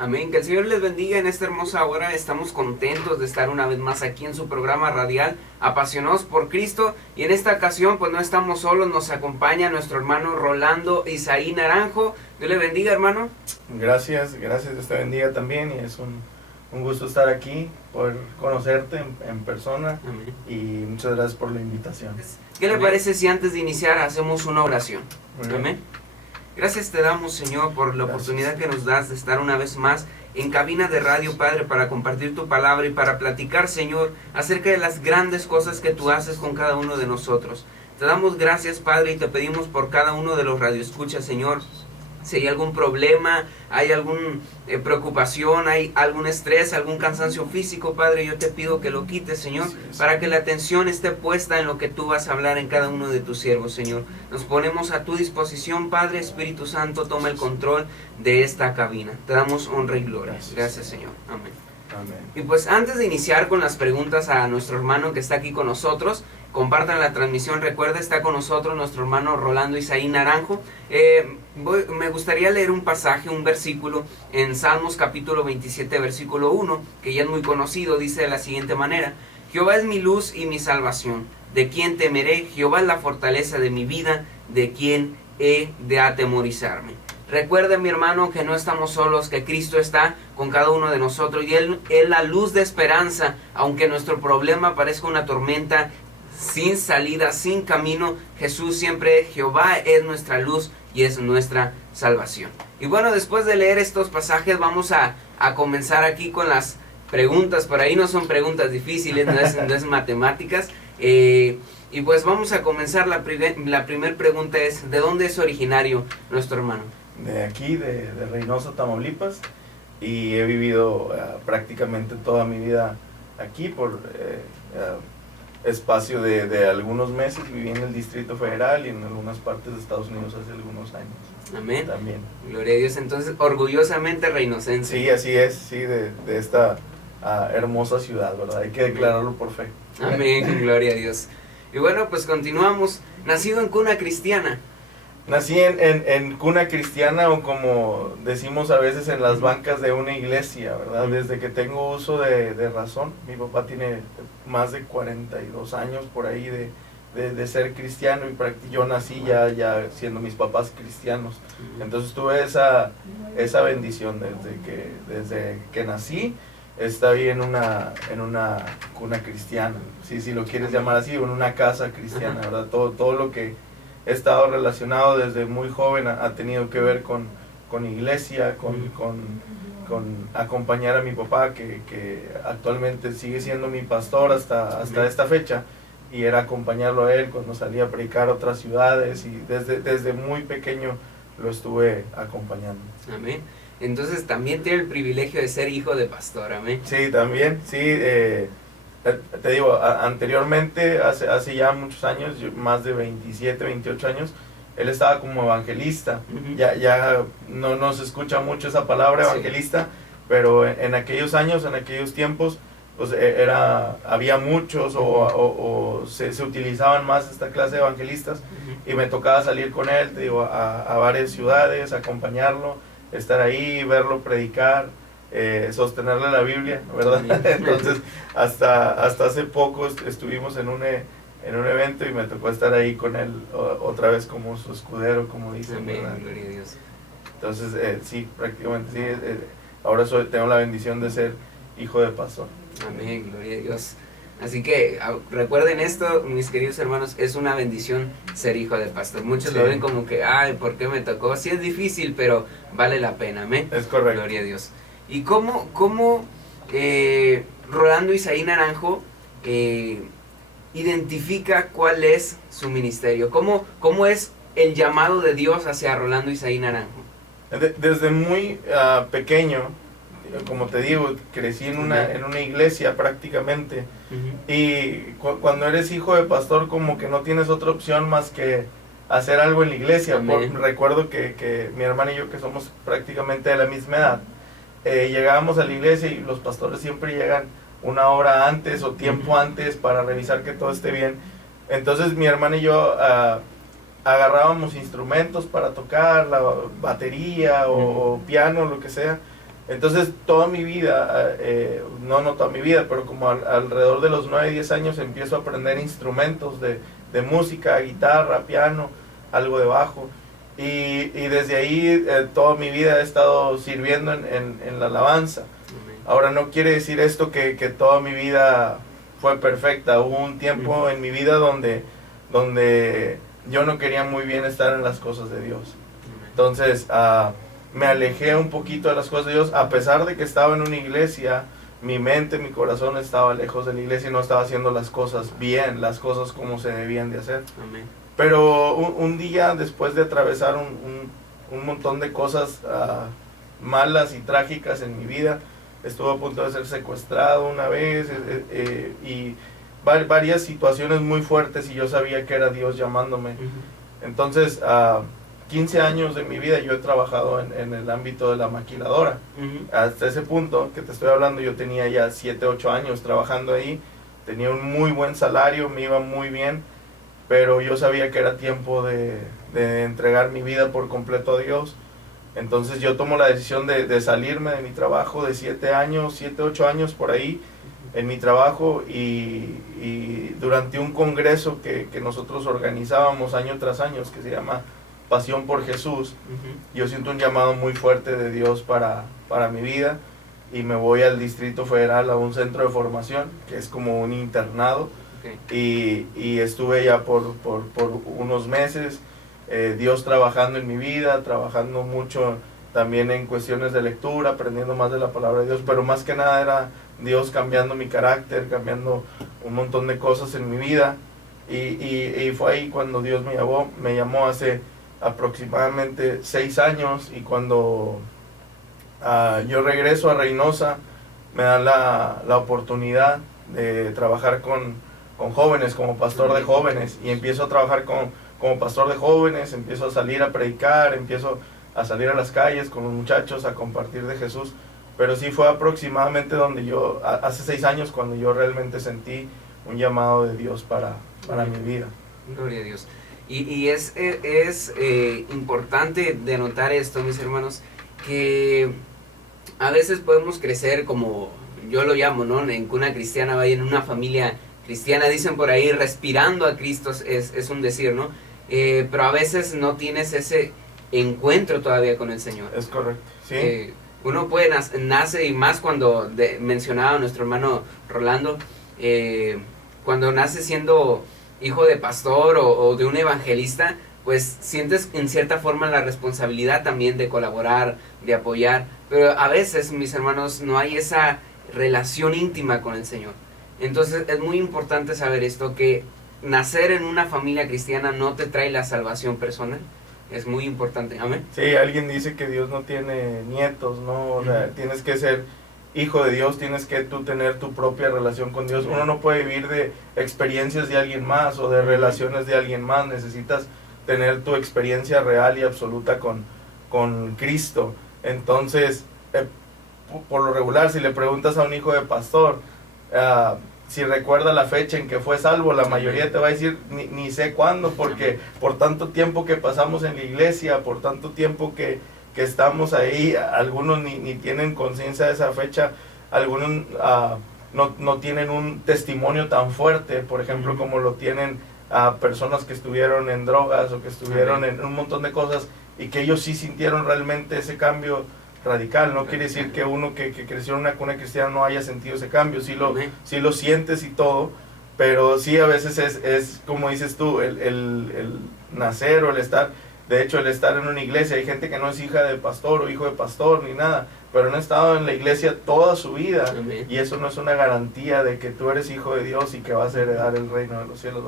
Amén. Que el Señor les bendiga en esta hermosa hora. Estamos contentos de estar una vez más aquí en su programa radial, Apasionados por Cristo. Y en esta ocasión, pues no estamos solos, nos acompaña nuestro hermano Rolando Isaí Naranjo. Dios le bendiga, hermano. Gracias, Dios te bendiga también. Y es un gusto estar aquí, poder conocerte en persona. Amén. Y muchas gracias por la invitación. ¿Qué le parece si antes de iniciar hacemos una oración? Amén. Gracias te damos, Señor, por la oportunidad que nos das de estar una vez más en cabina de radio, Padre, para compartir tu palabra y para platicar, Señor, acerca de las grandes cosas que tú haces con cada uno de nosotros. Te damos gracias, Padre, y te pedimos por cada uno de los radioescuchas, Señor. Si hay algún problema, hay alguna preocupación, hay algún estrés, algún cansancio físico, Padre, yo te pido que lo quites, Señor, para que la atención esté puesta en lo que tú vas a hablar en cada uno de tus siervos, Señor. Nos ponemos a tu disposición, Padre. Espíritu Santo, toma el control de esta cabina. Te damos honra y gloria. Gracias, Señor. Amén. Amén. Y pues antes de iniciar con las preguntas a nuestro hermano que está aquí con nosotros, compartan la transmisión. Recuerda, está con nosotros nuestro hermano Rolando Isaí Naranjo. Me gustaría leer un pasaje, un versículo en Salmos capítulo 27, versículo 1, que ya es muy conocido. Dice de la siguiente manera: Jehová es mi luz y mi salvación. ¿De quién temeré? Jehová es la fortaleza de mi vida. ¿De quién he de atemorizarme? Recuerda, mi hermano, que no estamos solos, que Cristo está con cada uno de nosotros y Él es la luz de esperanza. Aunque nuestro problema parezca una tormenta sin salida, sin camino, Jesús siempre, Jehová es nuestra luz y es nuestra salvación. Y bueno, después de leer estos pasajes vamos a comenzar aquí con las preguntas. Por ahí no son preguntas difíciles, no es matemáticas. Y pues vamos a comenzar. La primera pregunta es: ¿de dónde es originario nuestro hermano? De aquí, de Reynosa, Tamaulipas, y he vivido prácticamente toda mi vida aquí por espacio de algunos meses. Viví en el Distrito Federal y en algunas partes de Estados Unidos hace algunos años. Amén. También. Gloria a Dios. Entonces, orgullosamente reinocense. Sí, así es, sí, de esta hermosa ciudad, ¿verdad? Hay que declararlo por fe. Amén, gloria a Dios. Y bueno, pues continuamos. Nacido en cuna cristiana. Nací en cuna cristiana, o como decimos a veces, en las bancas de una iglesia, ¿verdad? Desde que tengo uso de razón. Mi papá tiene más de 42 años por ahí de ser cristiano, y yo nací ya siendo mis papás cristianos. Entonces tuve esa bendición desde que nací. Está ahí en una cuna cristiana, si lo quieres llamar así, o en una casa cristiana, ¿verdad? Todo lo que he estado relacionado desde muy joven ha tenido que ver con iglesia, con acompañar a mi papá, que actualmente sigue siendo mi pastor hasta esta fecha, y era acompañarlo a él cuando salía a predicar a otras ciudades, y desde muy pequeño lo estuve acompañando. Amén. Entonces también tiene el privilegio de ser hijo de pastor. Amén. Sí, también, sí. Te digo, anteriormente, hace ya muchos años, más de 27, 28 años, él estaba como evangelista. Ya no se escucha mucho esa palabra, evangelista, pero en aquellos años, en aquellos tiempos, pues había muchos, o se utilizaban más esta clase de evangelistas, y me tocaba salir con él, te digo, a varias ciudades, acompañarlo, estar ahí, verlo predicar, sostenerle la Biblia, ¿verdad? Entonces, hasta hace poco estuvimos en un evento y me tocó estar ahí con él otra vez como su escudero, como dicen. Amén, ¿verdad? gloria a Dios. Entonces, sí, prácticamente sí. Ahora tengo la bendición de ser hijo de pastor. Amén, gloria a Dios. Así que recuerden esto, mis queridos hermanos, es una bendición ser hijo de pastor. Muchos lo ven como que, ay, ¿por qué me tocó? Sí es difícil, pero vale la pena. Amén. Es correcto. Gloria a Dios. ¿Y cómo Rolando Isaí Naranjo identifica cuál es su ministerio? ¿Cómo es el llamado de Dios hacia Rolando Isaí Naranjo? Desde muy pequeño, como te digo, crecí en una iglesia prácticamente. Y cuando eres hijo de pastor, como que no tienes otra opción más que hacer algo en la iglesia. Recuerdo que mi hermana y yo, que somos prácticamente de la misma edad, llegábamos a la iglesia y los pastores siempre llegan una hora antes o tiempo antes para revisar que todo esté bien. Entonces mi hermana y yo agarrábamos instrumentos para tocar, la batería o piano, lo que sea, Entonces toda mi vida, no toda mi vida, pero como alrededor de los 9, 10 años empiezo a aprender instrumentos de música, guitarra, piano, algo de bajo. Y desde ahí toda mi vida he estado sirviendo en la alabanza. Ahora no quiere decir esto que toda mi vida fue perfecta. Hubo un tiempo en mi vida donde yo no quería muy bien estar en las cosas de Dios. Entonces me alejé un poquito de las cosas de Dios, a pesar de que estaba en una iglesia. Mi mente, mi corazón estaba lejos de la iglesia y no estaba haciendo las cosas bien, las cosas como se debían de hacer. Amén. Pero un día, después de atravesar un montón de cosas malas y trágicas en mi vida, estuve a punto de ser secuestrado una vez y varias situaciones muy fuertes, y yo sabía que era Dios llamándome. Entonces, 15 años de mi vida yo he trabajado en el ámbito de la maquiladora. Hasta ese punto que te estoy hablando, yo tenía ya 7, 8 años trabajando ahí, tenía un muy buen salario, me iba muy bien, pero yo sabía que era tiempo de entregar mi vida por completo a Dios. Entonces yo tomo la decisión de salirme de mi trabajo de 7, 8 años por ahí en mi trabajo, y durante un congreso que nosotros organizábamos año tras año, que se llama Pasión por Jesús, yo siento un llamado muy fuerte de Dios para mi vida, y me voy al Distrito Federal a un centro de formación que es como un internado. Y estuve ya por unos meses, Dios trabajando en mi vida, trabajando mucho también en cuestiones de lectura, aprendiendo más de la palabra de Dios, pero más que nada era Dios cambiando mi carácter, cambiando un montón de cosas en mi vida, y fue ahí cuando Dios me llamó hace aproximadamente 6 años, y cuando yo regreso a Reynosa, me dan la oportunidad de trabajar con jóvenes, como pastor de jóvenes, y empiezo a trabajar como pastor de jóvenes, empiezo a salir a predicar, empiezo a salir a las calles con los muchachos a compartir de Jesús. Pero sí fue aproximadamente hace 6 años cuando yo realmente sentí un llamado de Dios para mi vida. Gloria a Dios. Y es importante denotar esto, mis hermanos, que a veces podemos crecer, como yo lo llamo, ¿no?, en cuna cristiana, vaya, en una familia cristiana, dicen por ahí, respirando a Cristo, es un decir, ¿no? Pero a veces no tienes ese encuentro todavía con el Señor. Es correcto, sí. Uno puede nace, y más cuando mencionaba nuestro hermano Rolando, cuando nace siendo hijo de pastor o de un evangelista, pues sientes en cierta forma la responsabilidad también de colaborar, de apoyar, pero a veces, mis hermanos, no hay esa relación íntima con el Señor. Entonces es muy importante saber esto, que nacer en una familia cristiana no te trae la salvación personal. Es muy importante. Amén. Sí, alguien dice que Dios no tiene nietos, ¿no? O sea, tienes que ser hijo de Dios, tienes que tú tener tu propia relación con Dios. Uno no puede vivir de experiencias de alguien más o de relaciones de alguien más. Necesitas tener tu experiencia real y absoluta con Cristo. Entonces, por lo regular, si le preguntas a un hijo de pastor, si recuerda la fecha en que fue salvo, la mayoría te va a decir, ni sé cuándo, porque por tanto tiempo que pasamos en la iglesia, por tanto tiempo que estamos ahí, algunos ni tienen conciencia de esa fecha, algunos no tienen un testimonio tan fuerte, por ejemplo, como lo tienen personas que estuvieron en drogas o que estuvieron en un montón de cosas, y que ellos sí sintieron realmente ese cambio radical. No quiere decir que uno que creció en una cuna cristiana no haya sentido ese cambio, sí lo sientes y todo, pero sí a veces es como dices tú, el nacer o el estar. De hecho, el estar en una iglesia, hay gente que no es hija de pastor o hijo de pastor ni nada, pero han estado en la iglesia toda su vida. Amén. Y eso no es una garantía de que tú eres hijo de Dios y que vas a heredar el reino de los cielos.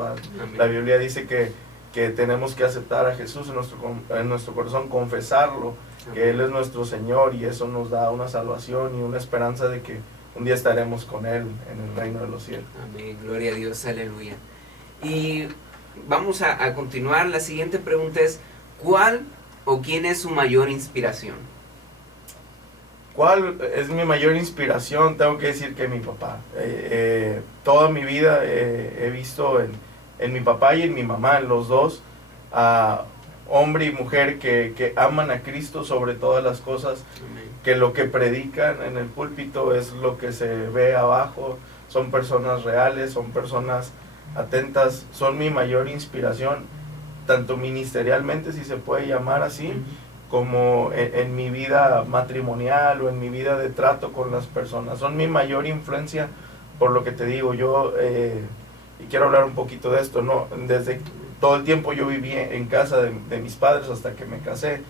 La Biblia dice que tenemos que aceptar a Jesús en nuestro corazón, confesarlo, que Él es nuestro Señor, y eso nos da una salvación y una esperanza de que un día estaremos con Él en el reino de los cielos. Amén, gloria a Dios, aleluya. Y vamos a continuar. La siguiente pregunta es, ¿cuál o quién es su mayor inspiración? ¿Cuál es mi mayor inspiración? Tengo que decir que mi papá. Toda mi vida he visto en mi papá y en mi mamá, en los dos, hombre y mujer que aman a Cristo sobre todas las cosas. que lo que predican en el púlpito es lo que se ve abajo, son personas reales, son personas atentas, son mi mayor inspiración, tanto ministerialmente, si se puede llamar así, como en mi vida matrimonial o en mi vida de trato con las personas. Son mi mayor influencia, por lo que te digo, yo, y quiero hablar un poquito de esto, ¿no? Desde todo el tiempo yo viví en casa de mis padres hasta que me casé,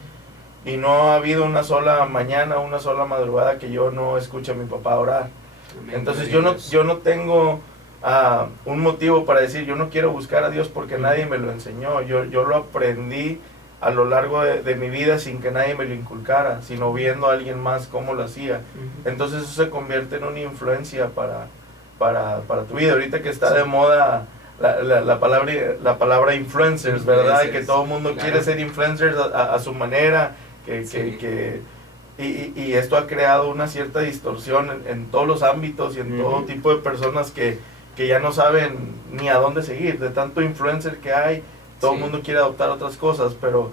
y no ha habido una sola mañana, una sola madrugada que yo no escuche a mi papá orar. Entonces yo no tengo un motivo para decir, yo no quiero buscar a Dios porque nadie me lo enseñó, yo lo aprendí a lo largo de mi vida sin que nadie me lo inculcara, sino viendo a alguien más cómo lo hacía. Entonces eso se convierte en una influencia para tu vida. Ahorita que está de moda la palabra influencers, ¿verdad? Que todo el mundo quiere ser influencers a su manera, y esto ha creado una cierta distorsión en todos los ámbitos y en todo tipo de personas que ya no saben ni a dónde seguir, de tanto influencer que hay. Todo el mundo quiere adoptar otras cosas, pero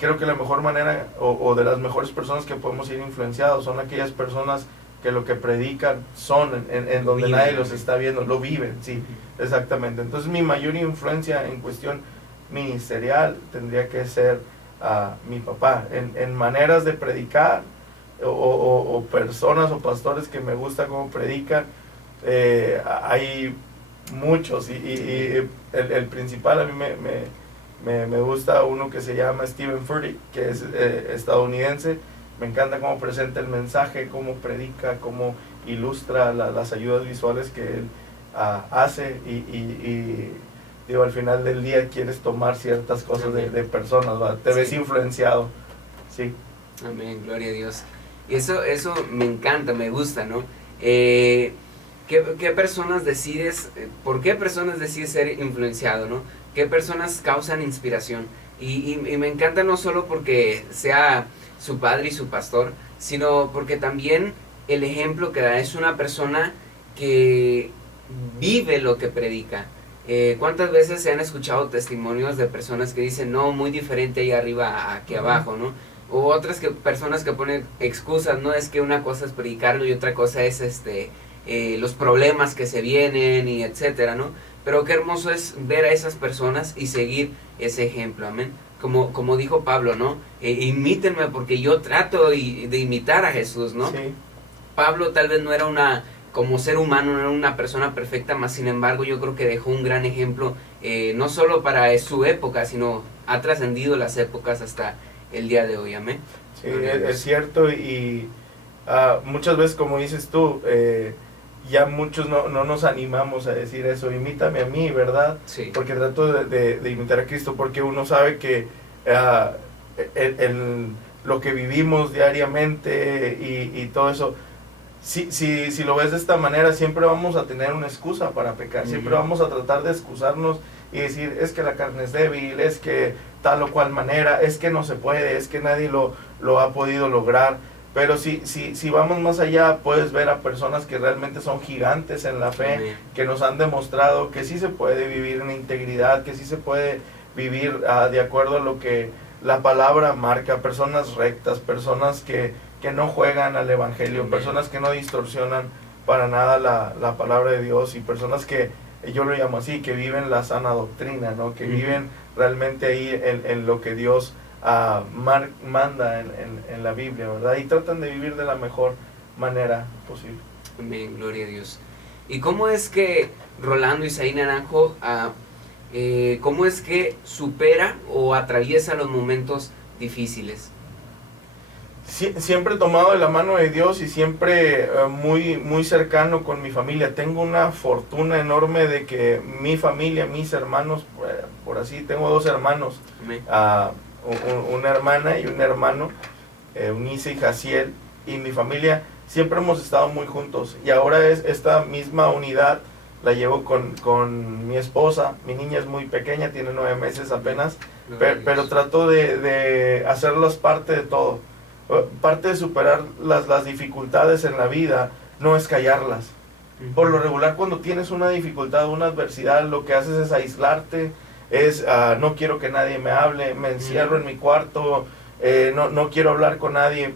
creo que la mejor manera o de las mejores personas que podemos ir influenciados son aquellas personas que lo que predican son en donde nadie los está viendo, lo viven, sí, exactamente. Entonces mi mayor influencia en cuestión ministerial tendría que ser mi papá, en maneras de predicar, o personas o pastores que me gusta cómo predican. Hay muchos, y el principal, a mí me gusta uno que se llama Stephen Furtick, que es estadounidense. Me encanta cómo presenta el mensaje, cómo predica, cómo ilustra las ayudas visuales que él hace, y digo, al final del día quieres tomar ciertas cosas de personas, ¿verdad? Te ves influenciado, sí. Amén, gloria a Dios. Y eso me encanta, me gusta, ¿no? ¿Qué personas decides, por qué personas decides ser influenciado, ¿no? ¿Qué personas causan inspiración? Y me encanta no solo porque sea su padre y su pastor, sino porque también el ejemplo que da es una persona que vive lo que predica. ¿Cuántas veces se han escuchado testimonios de personas que dicen, no, muy diferente ahí arriba que abajo, ¿no? O otras personas que ponen excusas, no, es que una cosa es predicarlo y otra cosa es los problemas que se vienen y etcétera, ¿no? Pero qué hermoso es ver a esas personas y seguir ese ejemplo, amén. Como dijo Pablo, ¿no? Imítenme porque yo trato de imitar a Jesús, ¿no? Sí. Pablo tal vez no era como ser humano, no era una persona perfecta, más sin embargo yo creo que dejó un gran ejemplo, no solo para su época, sino ha trascendido las épocas hasta el día de hoy, amén. Sí, es cierto, y muchas veces, como dices tú, ya muchos no nos animamos a decir eso, imítame a mí, ¿verdad? Sí. Porque trato de imitar a Cristo, porque uno sabe que lo que vivimos diariamente y todo eso, si lo ves de esta manera, siempre vamos a tener una excusa para pecar, siempre vamos a tratar de excusarnos y decir, es que la carne es débil, es que tal o cual manera, es que no se puede, es que nadie lo ha podido lograr. Pero si vamos más allá, puedes ver a personas que realmente son gigantes en la fe, Amén. que nos han demostrado que sí se puede vivir en integridad, que sí se puede vivir de acuerdo a lo que la palabra marca, personas rectas, personas que no juegan al evangelio, Amén. Personas que no distorsionan para nada la palabra de Dios, y personas que, yo lo llamo así, que viven la sana doctrina, ¿no? Que viven realmente ahí en lo que Dios manda en la Biblia, ¿verdad? Y tratan de vivir de la mejor manera posible. Amén, gloria a Dios. ¿Y cómo es que Rolando Isaí Naranjo, cómo es que supera o atraviesa los momentos difíciles? Siempre tomado de la mano de Dios y siempre muy, muy cercano con mi familia. Tengo una fortuna enorme de que mi familia, mis hermanos, por así, tengo 2 hermanos, una hermana y un hermano, Unice y Jaciel, y mi familia siempre hemos estado muy juntos, y ahora esta misma unidad la llevo con mi esposa. Mi niña es muy pequeña, tiene 9 meses apenas, pero trato de hacerlas parte de todo. Parte de superar las dificultades en la vida no es callarlas. Por lo regular, cuando tienes una dificultad, una adversidad, lo que haces es aislarte, no quiero que nadie me hable, me encierro en mi cuarto, no quiero hablar con nadie.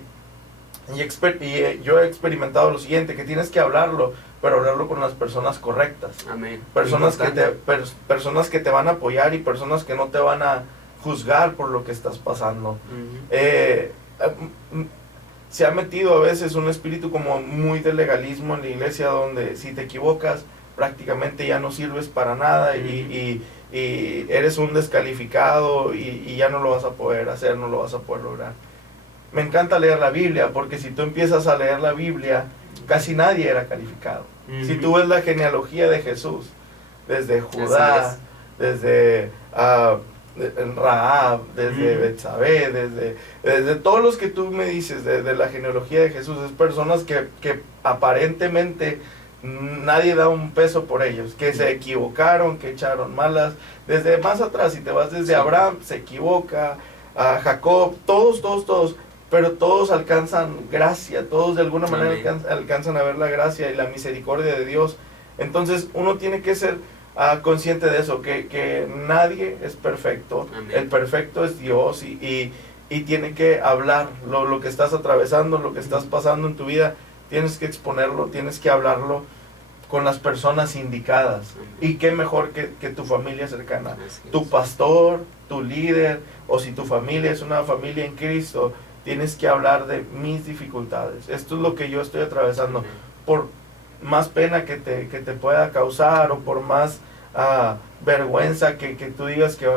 yo he experimentado lo siguiente, que tienes que hablarlo, pero hablarlo con las personas correctas. Amén. Personas personas que te van a apoyar y personas que no te van a juzgar por lo que estás pasando. Se ha metido a veces un espíritu como muy de legalismo en la iglesia, donde si te equivocas prácticamente ya no sirves para nada y eres un descalificado y ya no lo vas a poder hacer, no lo vas a poder lograr. Me encanta leer la Biblia, porque si tú empiezas a leer la Biblia, casi nadie era calificado. Si tú ves la genealogía de Jesús, desde Judá, desde Rahab, desde Betsabé, desde todos los que tú me dices de la genealogía de Jesús, es personas que aparentemente nadie da un peso por ellos, que se equivocaron, que echaron malas, desde más atrás, si te vas desde Abraham, se equivoca, a Jacob, todos, pero todos alcanzan gracia, todos de alguna manera alcanzan a ver la gracia y la misericordia de Dios. Entonces uno tiene que ser consciente de eso, que nadie es perfecto. Amén. El perfecto es Dios y tiene que hablar lo que estás atravesando, lo que estás pasando en tu vida, tienes que exponerlo, tienes que hablarlo con las personas indicadas. Amén. Y qué mejor que tu familia cercana, tu pastor, tu líder, o si tu familia es una familia en Cristo, tienes que hablar de mis dificultades. Esto es lo que yo estoy atravesando. Amén. Por más pena que te pueda causar, o por más vergüenza que tú digas que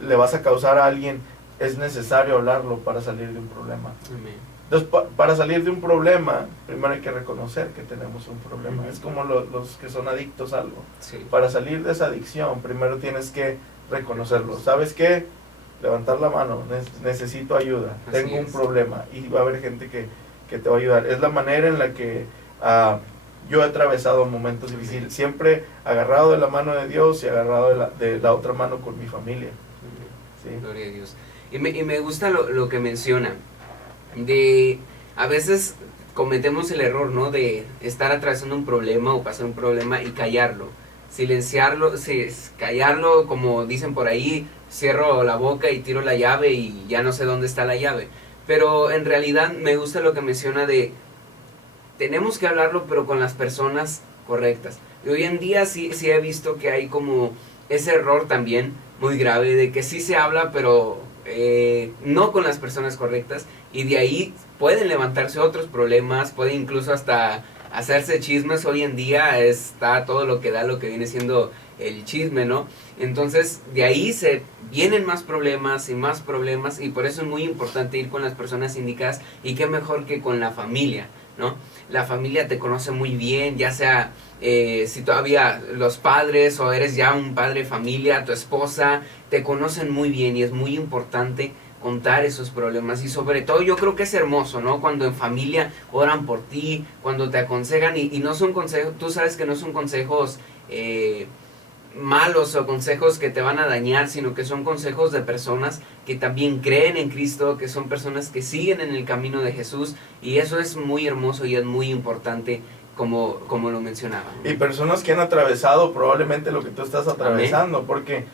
le vas a causar a alguien, es necesario hablarlo para salir de un problema. Amén. Entonces, para salir de un problema, primero hay que reconocer que tenemos un problema. Es como los que son adictos a algo. Sí. Para salir de esa adicción, primero tienes que reconocerlo. ¿Sabes qué? Levantar la mano, necesito ayuda, tengo un problema, y va a haber gente que te va a ayudar. Es la manera en la que yo he atravesado momentos difíciles, siempre agarrado de la mano de Dios y agarrado de la otra mano con mi familia. ¿Sí? Gloria a Dios. Y me gusta lo que menciona, a veces cometemos el error, ¿no?, de estar atravesando un problema o pasar un problema y callarlo, silenciarlo, callarlo, como dicen por ahí, cierro la boca y tiro la llave y ya no sé dónde está la llave. Pero en realidad me gusta lo que menciona de tenemos que hablarlo, pero con las personas correctas. Y hoy en día sí he visto que hay como ese error también muy grave de que sí se habla, pero no con las personas correctas, y de ahí pueden levantarse otros problemas, puede incluso hasta hacerse chismes. Hoy en día está todo lo que da, lo que viene siendo el chisme, ¿no? Entonces de ahí se vienen más problemas, y por eso es muy importante ir con las personas indicadas, y qué mejor que con la familia, ¿no? La familia te conoce muy bien, ya sea si todavía los padres o eres ya un padre de familia, tu esposa, te conocen muy bien, y es muy importante contar esos problemas. Y sobre todo yo creo que es hermoso, ¿no?, cuando en familia oran por ti, cuando te aconsejan, y no son consejos, tú sabes que no son consejos malos o consejos que te van a dañar, sino que son consejos de personas que también creen en Cristo, que son personas que siguen en el camino de Jesús, y eso es muy hermoso y es muy importante, como lo mencionaba, ¿no? Y personas que han atravesado probablemente lo que tú estás atravesando. Amén. Porque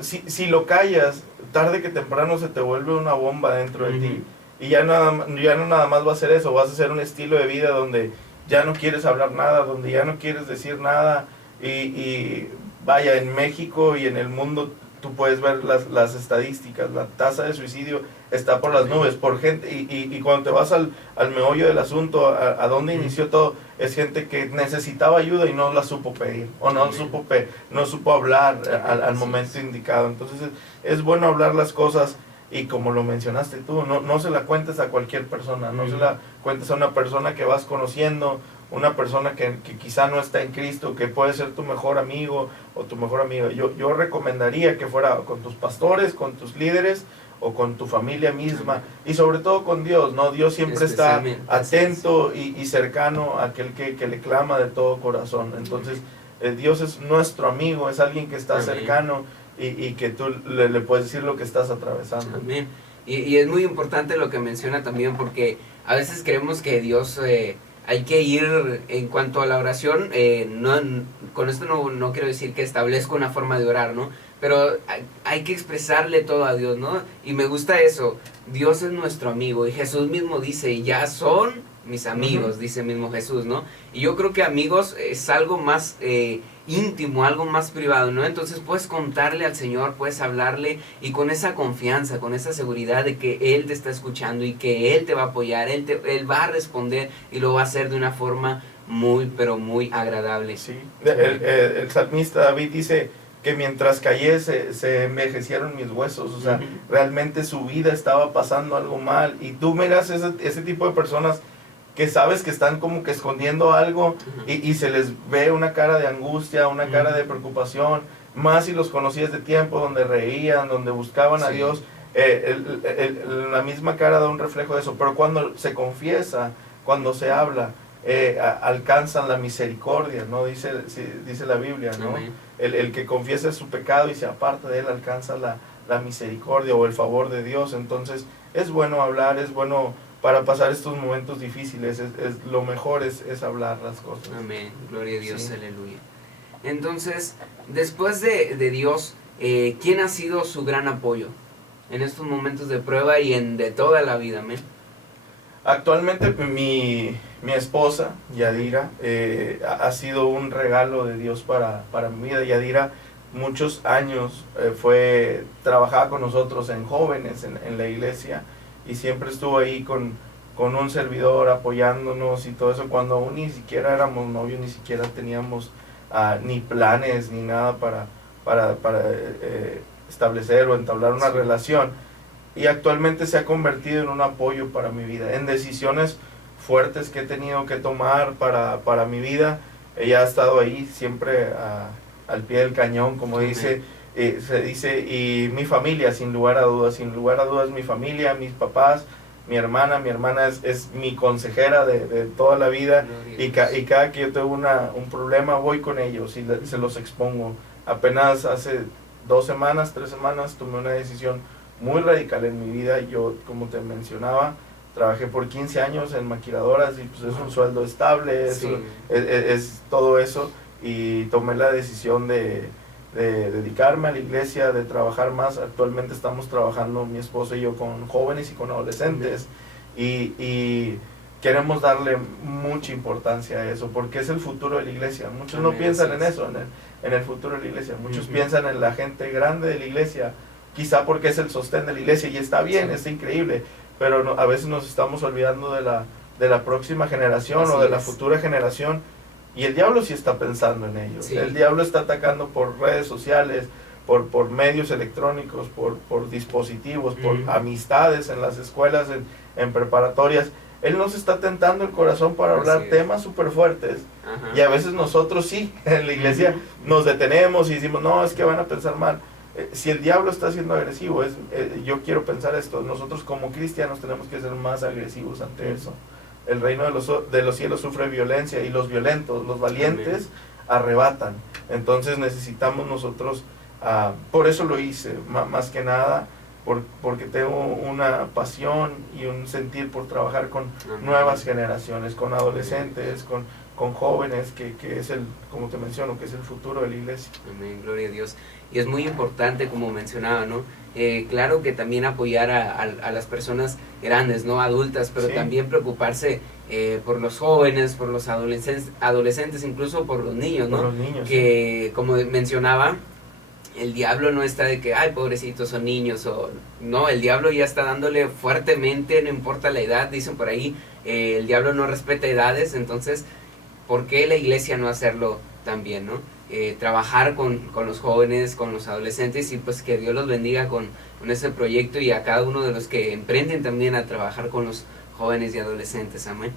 si lo callas, tarde que temprano se te vuelve una bomba dentro de ti, y ya no nada más va a ser eso, vas a hacer un estilo de vida donde ya no quieres hablar nada, donde ya no quieres decir nada, y vaya, en México y en el mundo tú puedes ver las estadísticas, la tasa de suicidio está por las nubes, por gente, y cuando te vas al meollo del asunto, a donde inició todo, es gente que necesitaba ayuda y no la supo pedir, o no supo hablar al momento indicado. Entonces es bueno hablar las cosas, y como lo mencionaste tú, no se la cuentes a cualquier persona, no se la cuentes a una persona que vas conociendo, una persona que quizá no está en Cristo, que puede ser tu mejor amigo o tu mejor amiga. Yo recomendaría que fuera con tus pastores, con tus líderes, o con tu familia misma, y sobre todo con Dios, ¿no? Dios siempre está atento y cercano a aquel que le clama de todo corazón. Entonces Dios es nuestro amigo, es alguien que está cercano, y que tú le puedes decir lo que estás atravesando. Amén. Y es muy importante lo que menciona también, porque a veces creemos que Dios hay que ir en cuanto a la oración, con esto no quiero decir que establezco una forma de orar, ¿no? Pero hay que expresarle todo a Dios, ¿no? Y me gusta eso, Dios es nuestro amigo, y Jesús mismo dice, ya son mis amigos, dice mismo Jesús, ¿no? Y yo creo que amigos es algo más íntimo, algo más privado, ¿no? Entonces puedes contarle al Señor, puedes hablarle, y con esa confianza, con esa seguridad de que Él te está escuchando y que Él te va a apoyar, Él va a responder y lo va a hacer de una forma muy, pero muy agradable. Sí, el salmista David dice que mientras callé se envejecieron mis huesos, o sea, realmente su vida estaba pasando algo mal, y tú miras ese tipo de personas que sabes que están como que escondiendo algo, y se les ve una cara de angustia, una cara de preocupación, más si los conocías de tiempo, donde reían, donde buscaban a Dios, la misma cara da un reflejo de eso, pero cuando se confiesa, cuando se habla, alcanzan la misericordia, ¿no? Dice la Biblia, ¿no? El que confiesa su pecado y se aparta de él alcanza la misericordia o el favor de Dios. Entonces es bueno hablar, es bueno para pasar estos momentos difíciles, lo mejor es hablar las cosas. Amén, gloria a Dios, sí. Aleluya. Entonces, después de Dios, ¿quién ha sido su gran apoyo en estos momentos de prueba y de toda la vida? Amén. Actualmente mi esposa, Yadira, ha sido un regalo de Dios para mi vida. Yadira muchos años trabajaba con nosotros en jóvenes en la iglesia, y siempre estuvo ahí con un servidor apoyándonos y todo eso, cuando aún ni siquiera éramos novios, ni siquiera teníamos ni planes ni nada para establecer o entablar una relación. Y actualmente se ha convertido en un apoyo para mi vida, en decisiones fuertes que he tenido que tomar para mi vida. Ella ha estado ahí siempre al pie del cañón, como se dice, y mi familia, sin lugar a dudas, mi familia, mis papás, mi hermana es mi consejera de toda la vida, y cada que yo tengo un problema voy con ellos y se los expongo. Apenas hace 3 semanas tomé una decisión muy radical en mi vida. Yo, como te mencionaba, trabajé por 15 años en maquiladoras, y pues es un sueldo estable, es todo eso, y tomé la decisión de dedicarme a la iglesia, de trabajar más. Actualmente estamos trabajando mi esposo y yo con jóvenes y con adolescentes, y queremos darle mucha importancia a eso, porque es el futuro de la iglesia. Muchos no piensan en eso, en el futuro de la iglesia. Muchos piensan en la gente grande de la iglesia, quizá porque es el sostén de la iglesia, y está bien, está increíble, pero a veces nos estamos olvidando de la próxima generación o de la futura generación, y el diablo sí está pensando en ellos. El diablo está atacando por redes sociales, por medios electrónicos, por dispositivos, por amistades en las escuelas, en preparatorias. Él nos está tentando el corazón para hablar temas súper fuertes, y a veces nosotros en la iglesia nos detenemos y decimos, no, es que van a pensar mal. Si el diablo está siendo agresivo, yo quiero pensar esto, nosotros como cristianos tenemos que ser más agresivos ante eso. El reino de los cielos sufre violencia, y los violentos, los valientes, arrebatan. Entonces necesitamos nosotros, por eso lo hice, más que nada, porque tengo una pasión y un sentir por trabajar con nuevas generaciones, con adolescentes, con jóvenes, que es como te menciono, que es el futuro de la iglesia. Amén, gloria a Dios. Y es muy importante, como mencionaba, ¿no? Claro que también apoyar a las personas grandes, ¿no? Adultas, pero también preocuparse por los jóvenes, por los adolescentes, incluso por los niños, ¿no? Por los niños, que, como mencionaba, el diablo no está de que, ay, pobrecitos, son niños, no, el diablo ya está dándole fuertemente, no importa la edad, dicen por ahí, el diablo no respeta edades. Entonces, ¿por qué la iglesia no hacerlo también, no? Trabajar con los jóvenes, con los adolescentes, y pues que Dios los bendiga con ese proyecto, y a cada uno de los que emprenden también a trabajar con los jóvenes y adolescentes. Amén.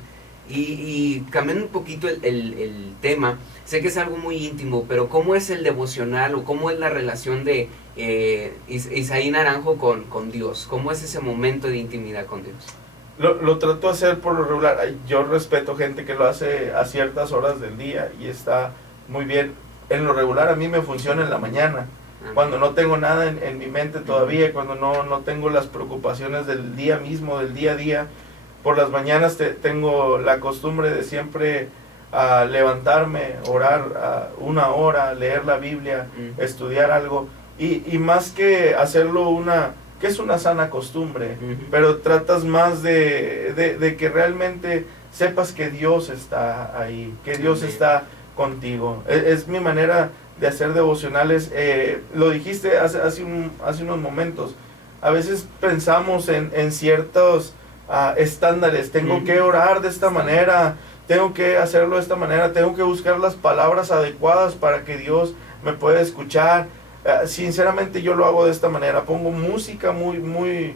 Y cambiando un poquito el tema, sé que es algo muy íntimo, pero ¿cómo es el devocional o cómo es la relación de Isaí Naranjo con Dios? ¿Cómo es ese momento de intimidad con Dios? Lo trato de hacer por lo regular. Yo respeto gente que lo hace a ciertas horas del día y está muy bien. En lo regular a mí me funciona en la mañana, cuando no tengo nada en mi mente todavía, cuando no tengo las preocupaciones del día mismo, del día a día. por las mañanas tengo la costumbre de siempre levantarme, orar 1 hora, leer la Biblia, estudiar algo, y más que hacerlo que es una sana costumbre, pero tratas más de que realmente sepas que Dios está ahí, que Dios está contigo. Es mi manera de hacer devocionales. Lo dijiste hace unos momentos. A veces pensamos en ciertos estándares. Tengo que orar de esta manera, tengo que hacerlo de esta manera, tengo que buscar las palabras adecuadas para que Dios me pueda escuchar. Sinceramente yo lo hago de esta manera. Pongo música muy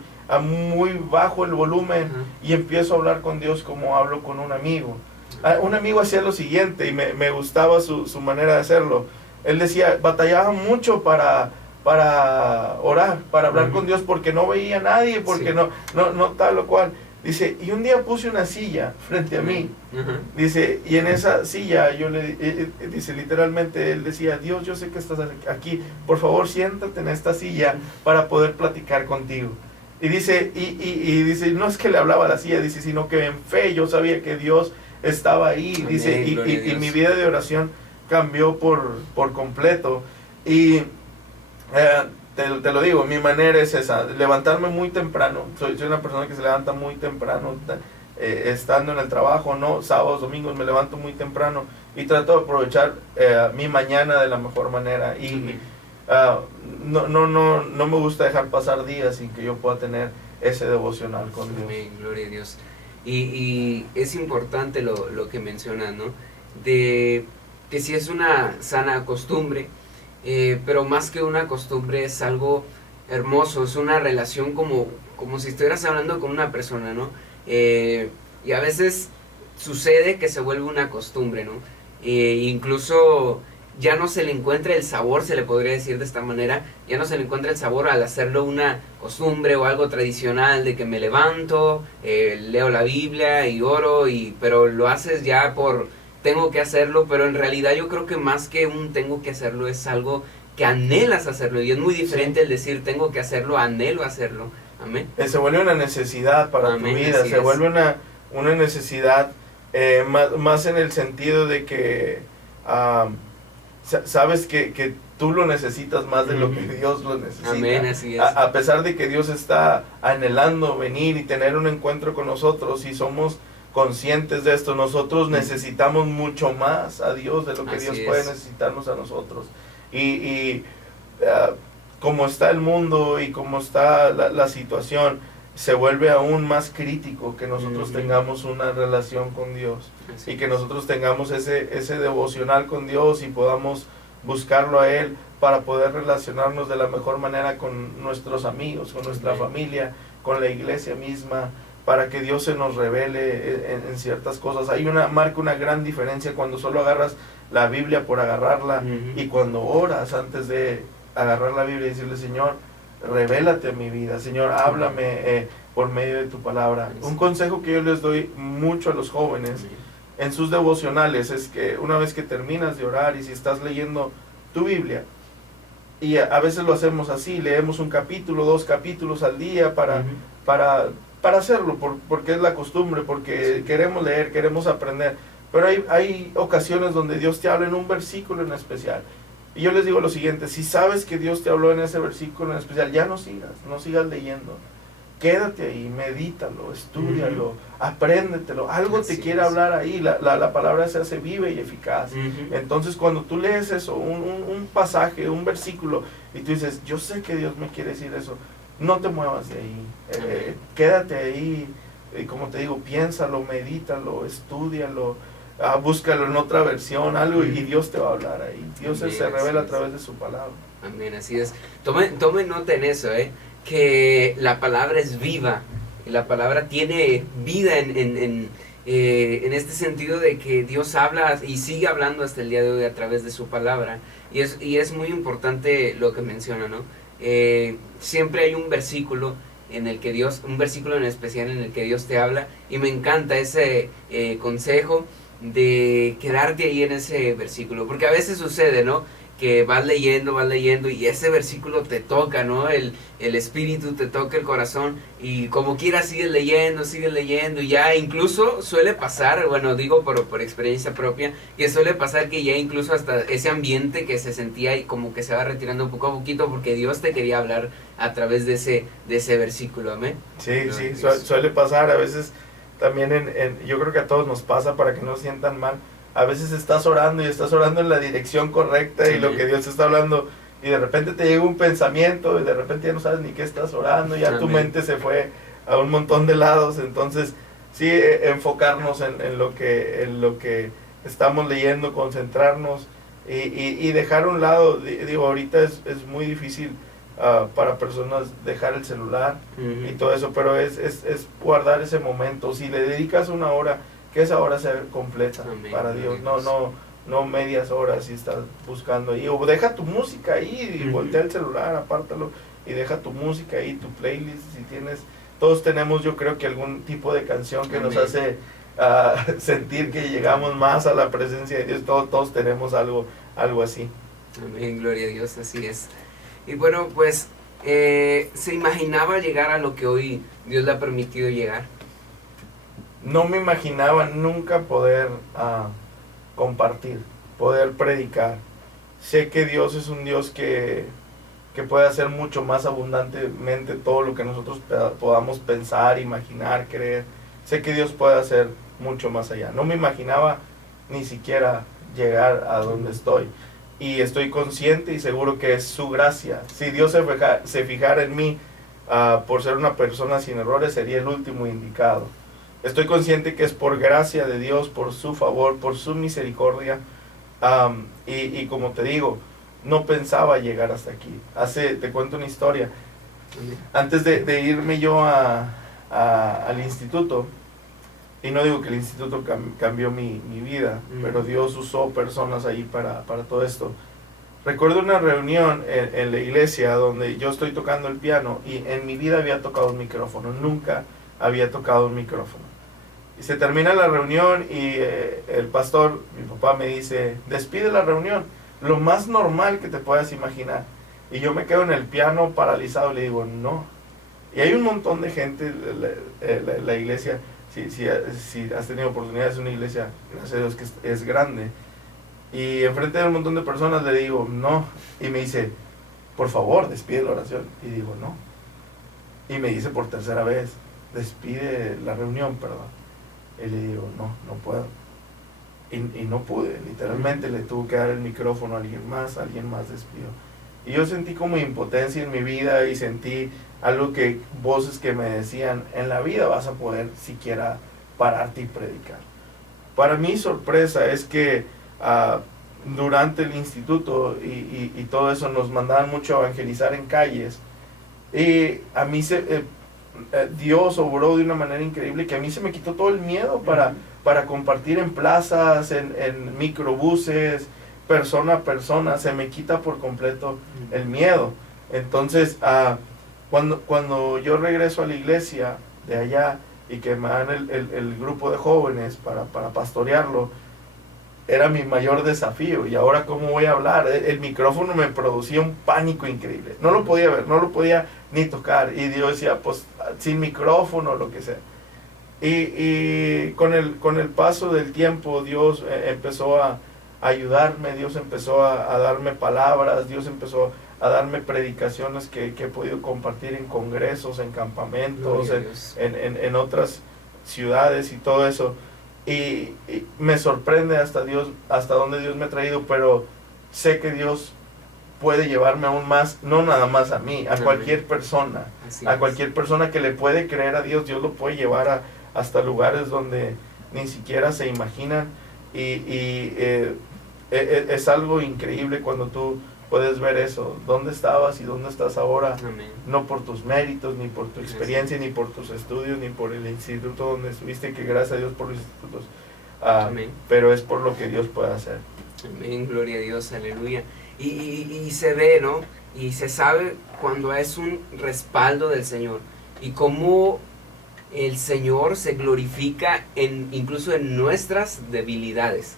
bajo el volumen y empiezo a hablar con Dios como hablo con un amigo. Un amigo hacía lo siguiente y me gustaba su manera de hacerlo. Él decía, batallaba mucho para orar, para hablar con Dios, porque no veía a nadie, porque no tal o cual. Dice, y un día puse una silla frente a mí. Dice, y en esa silla dice, literalmente él decía, Dios, yo sé que estás aquí, por favor siéntate en esta silla para poder platicar contigo. Y dice, dice, no es que le hablaba a la silla, dice, sino que en fe yo sabía que Dios estaba ahí. Amén, dice, y mi vida de oración cambió por completo. Y te lo digo, mi manera es esa, levantarme muy temprano. Soy una persona que se levanta muy temprano, estando en el trabajo, no, sábados, domingos me levanto muy temprano y trato de aprovechar mi mañana de la mejor manera. Y no me gusta dejar pasar días sin que yo pueda tener ese devocional con Dios. Amén, gloria a Dios. Y es importante lo que mencionas, ¿no? De que si es una sana costumbre, pero más que una costumbre es algo hermoso, es una relación como si estuvieras hablando con una persona, ¿no? Y a veces sucede que se vuelve una costumbre, ¿no? Incluso ya no se le encuentra el sabor, se le podría decir de esta manera, ya no se le encuentra el sabor al hacerlo una costumbre o algo tradicional de que me levanto, leo la Biblia y oro, pero lo haces ya tengo que hacerlo, pero en realidad yo creo que más que un tengo que hacerlo es algo que anhelas hacerlo, y es muy diferente el decir tengo que hacerlo, anhelo hacerlo. Amén. Se vuelve una necesidad para tu vida, se vuelve una necesidad más en el sentido de que sabes que tú lo necesitas más de lo que Dios lo necesita. Amén, así es. A pesar de que Dios está anhelando venir y tener un encuentro con nosotros, y somos conscientes de esto, nosotros necesitamos mucho más a Dios de lo que Dios puede necesitarnos a nosotros. Y como está el mundo y como está la situación, se vuelve aún más crítico que nosotros tengamos una relación con Dios, y que nosotros tengamos ese devocional con Dios y podamos buscarlo a Él para poder relacionarnos de la mejor manera con nuestros amigos, con nuestra familia, con la iglesia misma, para que Dios se nos revele en ciertas cosas. Marca una gran diferencia cuando solo agarras la Biblia por agarrarla, y cuando oras antes de agarrar la Biblia y decirle, Señor, revélate a mi vida, Señor, háblame por medio de tu palabra. Un consejo que yo les doy mucho a los jóvenes en sus devocionales es que una vez que terminas de orar, y si estás leyendo tu Biblia, y a veces lo hacemos así, leemos un capítulo, 2 capítulos al día para hacerlo, porque es la costumbre, porque queremos leer, queremos aprender, pero hay ocasiones donde Dios te habla en un versículo en especial. Y yo les digo lo siguiente: si sabes que Dios te habló en ese versículo en especial, ya no sigas leyendo. Quédate ahí, medítalo, estúdialo, apréndetelo. Algo te quiere hablar ahí. La palabra se hace viva y eficaz. Entonces, cuando tú lees eso, un pasaje, un versículo, y tú dices, yo sé que Dios me quiere decir eso, no te muevas de ahí. Quédate ahí, y como te digo, piénsalo, medítalo, estúdialo. Búscalo en otra versión, algo, y Dios te va a hablar ahí. Dios se revela a través de su palabra. Amén, así es. Tome nota en eso, que la palabra es viva, la palabra tiene vida en este sentido de que Dios habla y sigue hablando hasta el día de hoy a través de su palabra, y es muy importante lo que menciona, ¿no? Siempre hay un versículo en el que un versículo en especial en el que Dios te habla, y me encanta ese consejo de quedarte ahí en ese versículo, porque a veces sucede, ¿no? que vas leyendo y ese versículo te toca, ¿no? El espíritu te toca el corazón y como quiera sigues leyendo y ya incluso suele pasar, bueno, digo por experiencia propia, que suele pasar que ya incluso hasta ese ambiente que se sentía y como que se va retirando poco a poquito porque Dios te quería hablar a través de ese versículo, amén. Sí, suele pasar a veces también yo creo que a todos nos pasa para que no se sientan mal. A veces estás orando y estás orando en la dirección correcta y lo que Dios te está hablando y de repente te llega un pensamiento y de repente ya no sabes ni qué estás orando, ya tu mente se fue a un montón de lados. Entonces sí, enfocarnos en lo que estamos leyendo, concentrarnos y dejar a un lado, digo, ahorita es muy difícil para personas dejar el celular y todo eso, pero es guardar ese momento. Si le dedicas una hora, que esa hora sea completa para Dios, no medias horas y estás buscando ahí, o deja tu música ahí y voltea el celular, apártalo y deja tu música ahí, tu playlist, si tienes, todos tenemos yo creo que algún tipo de canción que nos hace sentir que llegamos más a la presencia de Dios, todos tenemos algo así. Amén, gloria a Dios, así es. Y bueno, pues, ¿se imaginaba llegar a lo que hoy Dios le ha permitido llegar? No me imaginaba nunca poder compartir, poder predicar. Sé que Dios es un Dios que puede hacer mucho más abundantemente todo lo que nosotros podamos pensar, imaginar, creer. Sé que Dios puede hacer mucho más allá. No me imaginaba ni siquiera llegar a donde estoy. Y estoy consciente y seguro que es su gracia. Si Dios se fijara en mí por ser una persona sin errores, sería el último indicado. Estoy consciente que es por gracia de Dios, por su favor, por su misericordia. Y como te digo, no pensaba llegar hasta aquí. Te cuento una historia. Antes de irme yo al instituto, y no digo que el instituto cambió mi vida, pero Dios usó personas ahí para todo esto. Recuerdo una reunión en la iglesia donde yo estoy tocando el piano y en mi vida había tocado un micrófono, nunca había tocado un micrófono. Y se termina la reunión y el pastor, mi papá, me dice, despide la reunión, lo más normal que te puedas imaginar. Y yo me quedo en el piano paralizado y le digo, no. Y hay un montón de gente, la iglesia, si has tenido oportunidad, es una iglesia, gracias a Dios, que es grande. Y enfrente de un montón de personas le digo, no. Y me dice, por favor, despide la oración. Y digo, no. Y me dice por tercera vez, despide la reunión, perdón. Y le digo, no puedo. Y no pude, literalmente le tuve que dar el micrófono a alguien más despidió. Y yo sentí como impotencia en mi vida y sentí voces que me decían, en la vida vas a poder siquiera pararte y predicar. Para mi sorpresa es que durante el instituto y todo eso nos mandaban mucho a evangelizar en calles. Y a mí Dios obró de una manera increíble que a mí se me quitó todo el miedo para compartir en plazas, en microbuses, persona a persona, se me quita por completo el miedo. Entonces, cuando yo regreso a la iglesia de allá y que me dan el grupo de jóvenes para pastorearlo, era mi mayor desafío. Y ahora, ¿cómo voy a hablar? El micrófono me producía un pánico increíble. No lo podía ver, no lo podía ni tocar. Y Dios decía, pues, sin micrófono, lo que sea. Y con el paso del tiempo, Dios empezó a ayudarme, Dios empezó a darme palabras, Dios empezó a darme predicaciones que he podido compartir en congresos, en campamentos, en otras ciudades y todo eso. Y me sorprende hasta dónde Dios me ha traído, pero sé que Dios puede llevarme aún más, no nada más a mí, a cualquier persona, cualquier persona que le puede creer a Dios, Dios lo puede llevar hasta lugares donde ni siquiera se imaginan. Es algo increíble cuando tú puedes ver eso, dónde estabas y dónde estás ahora. Amén. No por tus méritos, ni por tu experiencia, ni por tus estudios, ni por el instituto donde estuviste, que gracias a Dios por los institutos, pero es por lo que Dios puede hacer. Amén, gloria a Dios, aleluya. Y se ve, ¿no? Y se sabe cuando es un respaldo del Señor y cómo el Señor se glorifica incluso en nuestras debilidades.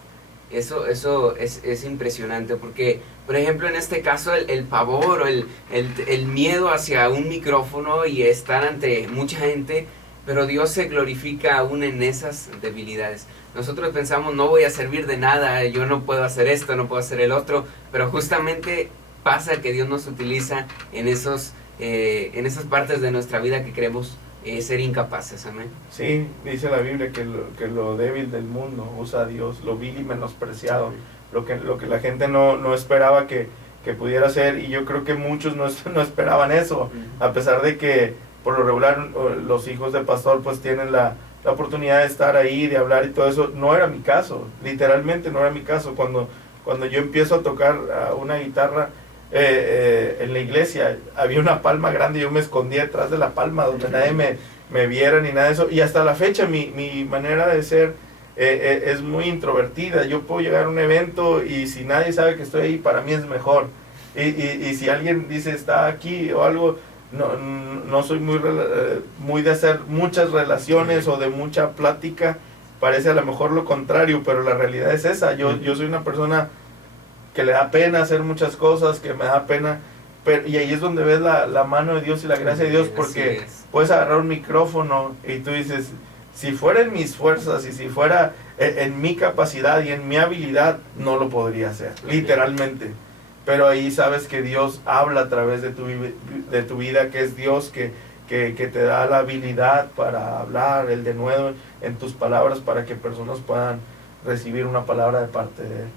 Eso es impresionante porque, por ejemplo, en este caso el pavor o el miedo hacia un micrófono y estar ante mucha gente, pero Dios se glorifica aún en esas debilidades. Nosotros pensamos, no voy a servir de nada, yo no puedo hacer esto, no puedo hacer el otro, pero justamente pasa que Dios nos utiliza en esas partes de nuestra vida que creemos ser incapaces, amén. Sí, dice la Biblia que lo débil del mundo usa a Dios, lo vil y menospreciado, lo que la gente no esperaba que pudiera ser, y yo creo que muchos no esperaban eso, a pesar de que por lo regular los hijos de pastor pues tienen la oportunidad de estar ahí, de hablar y todo eso. No era mi caso, literalmente no era mi caso. Cuando yo empiezo a tocar una guitarra en la iglesia, había una palma grande, yo me escondía detrás de la palma donde nadie me viera ni nada de eso, y hasta la fecha mi manera de ser es muy introvertida. Yo puedo llegar a un evento y si nadie sabe que estoy ahí, para mí es mejor, y si alguien dice está aquí o algo, no soy muy de hacer muchas relaciones o de mucha plática. Parece a lo mejor lo contrario, pero la realidad es esa. Yo soy una persona que le da pena hacer muchas cosas, que me da pena, y ahí es donde ves la mano de Dios y la gracia de Dios, porque puedes agarrar un micrófono y tú dices, si fuera en mis fuerzas y si fuera en mi capacidad y en mi habilidad, no lo podría hacer, literalmente. Pero ahí sabes que Dios habla a través de tu vida, que es Dios que te da la habilidad para hablar, el denuedo en tus palabras, para que personas puedan recibir una palabra de parte de Él.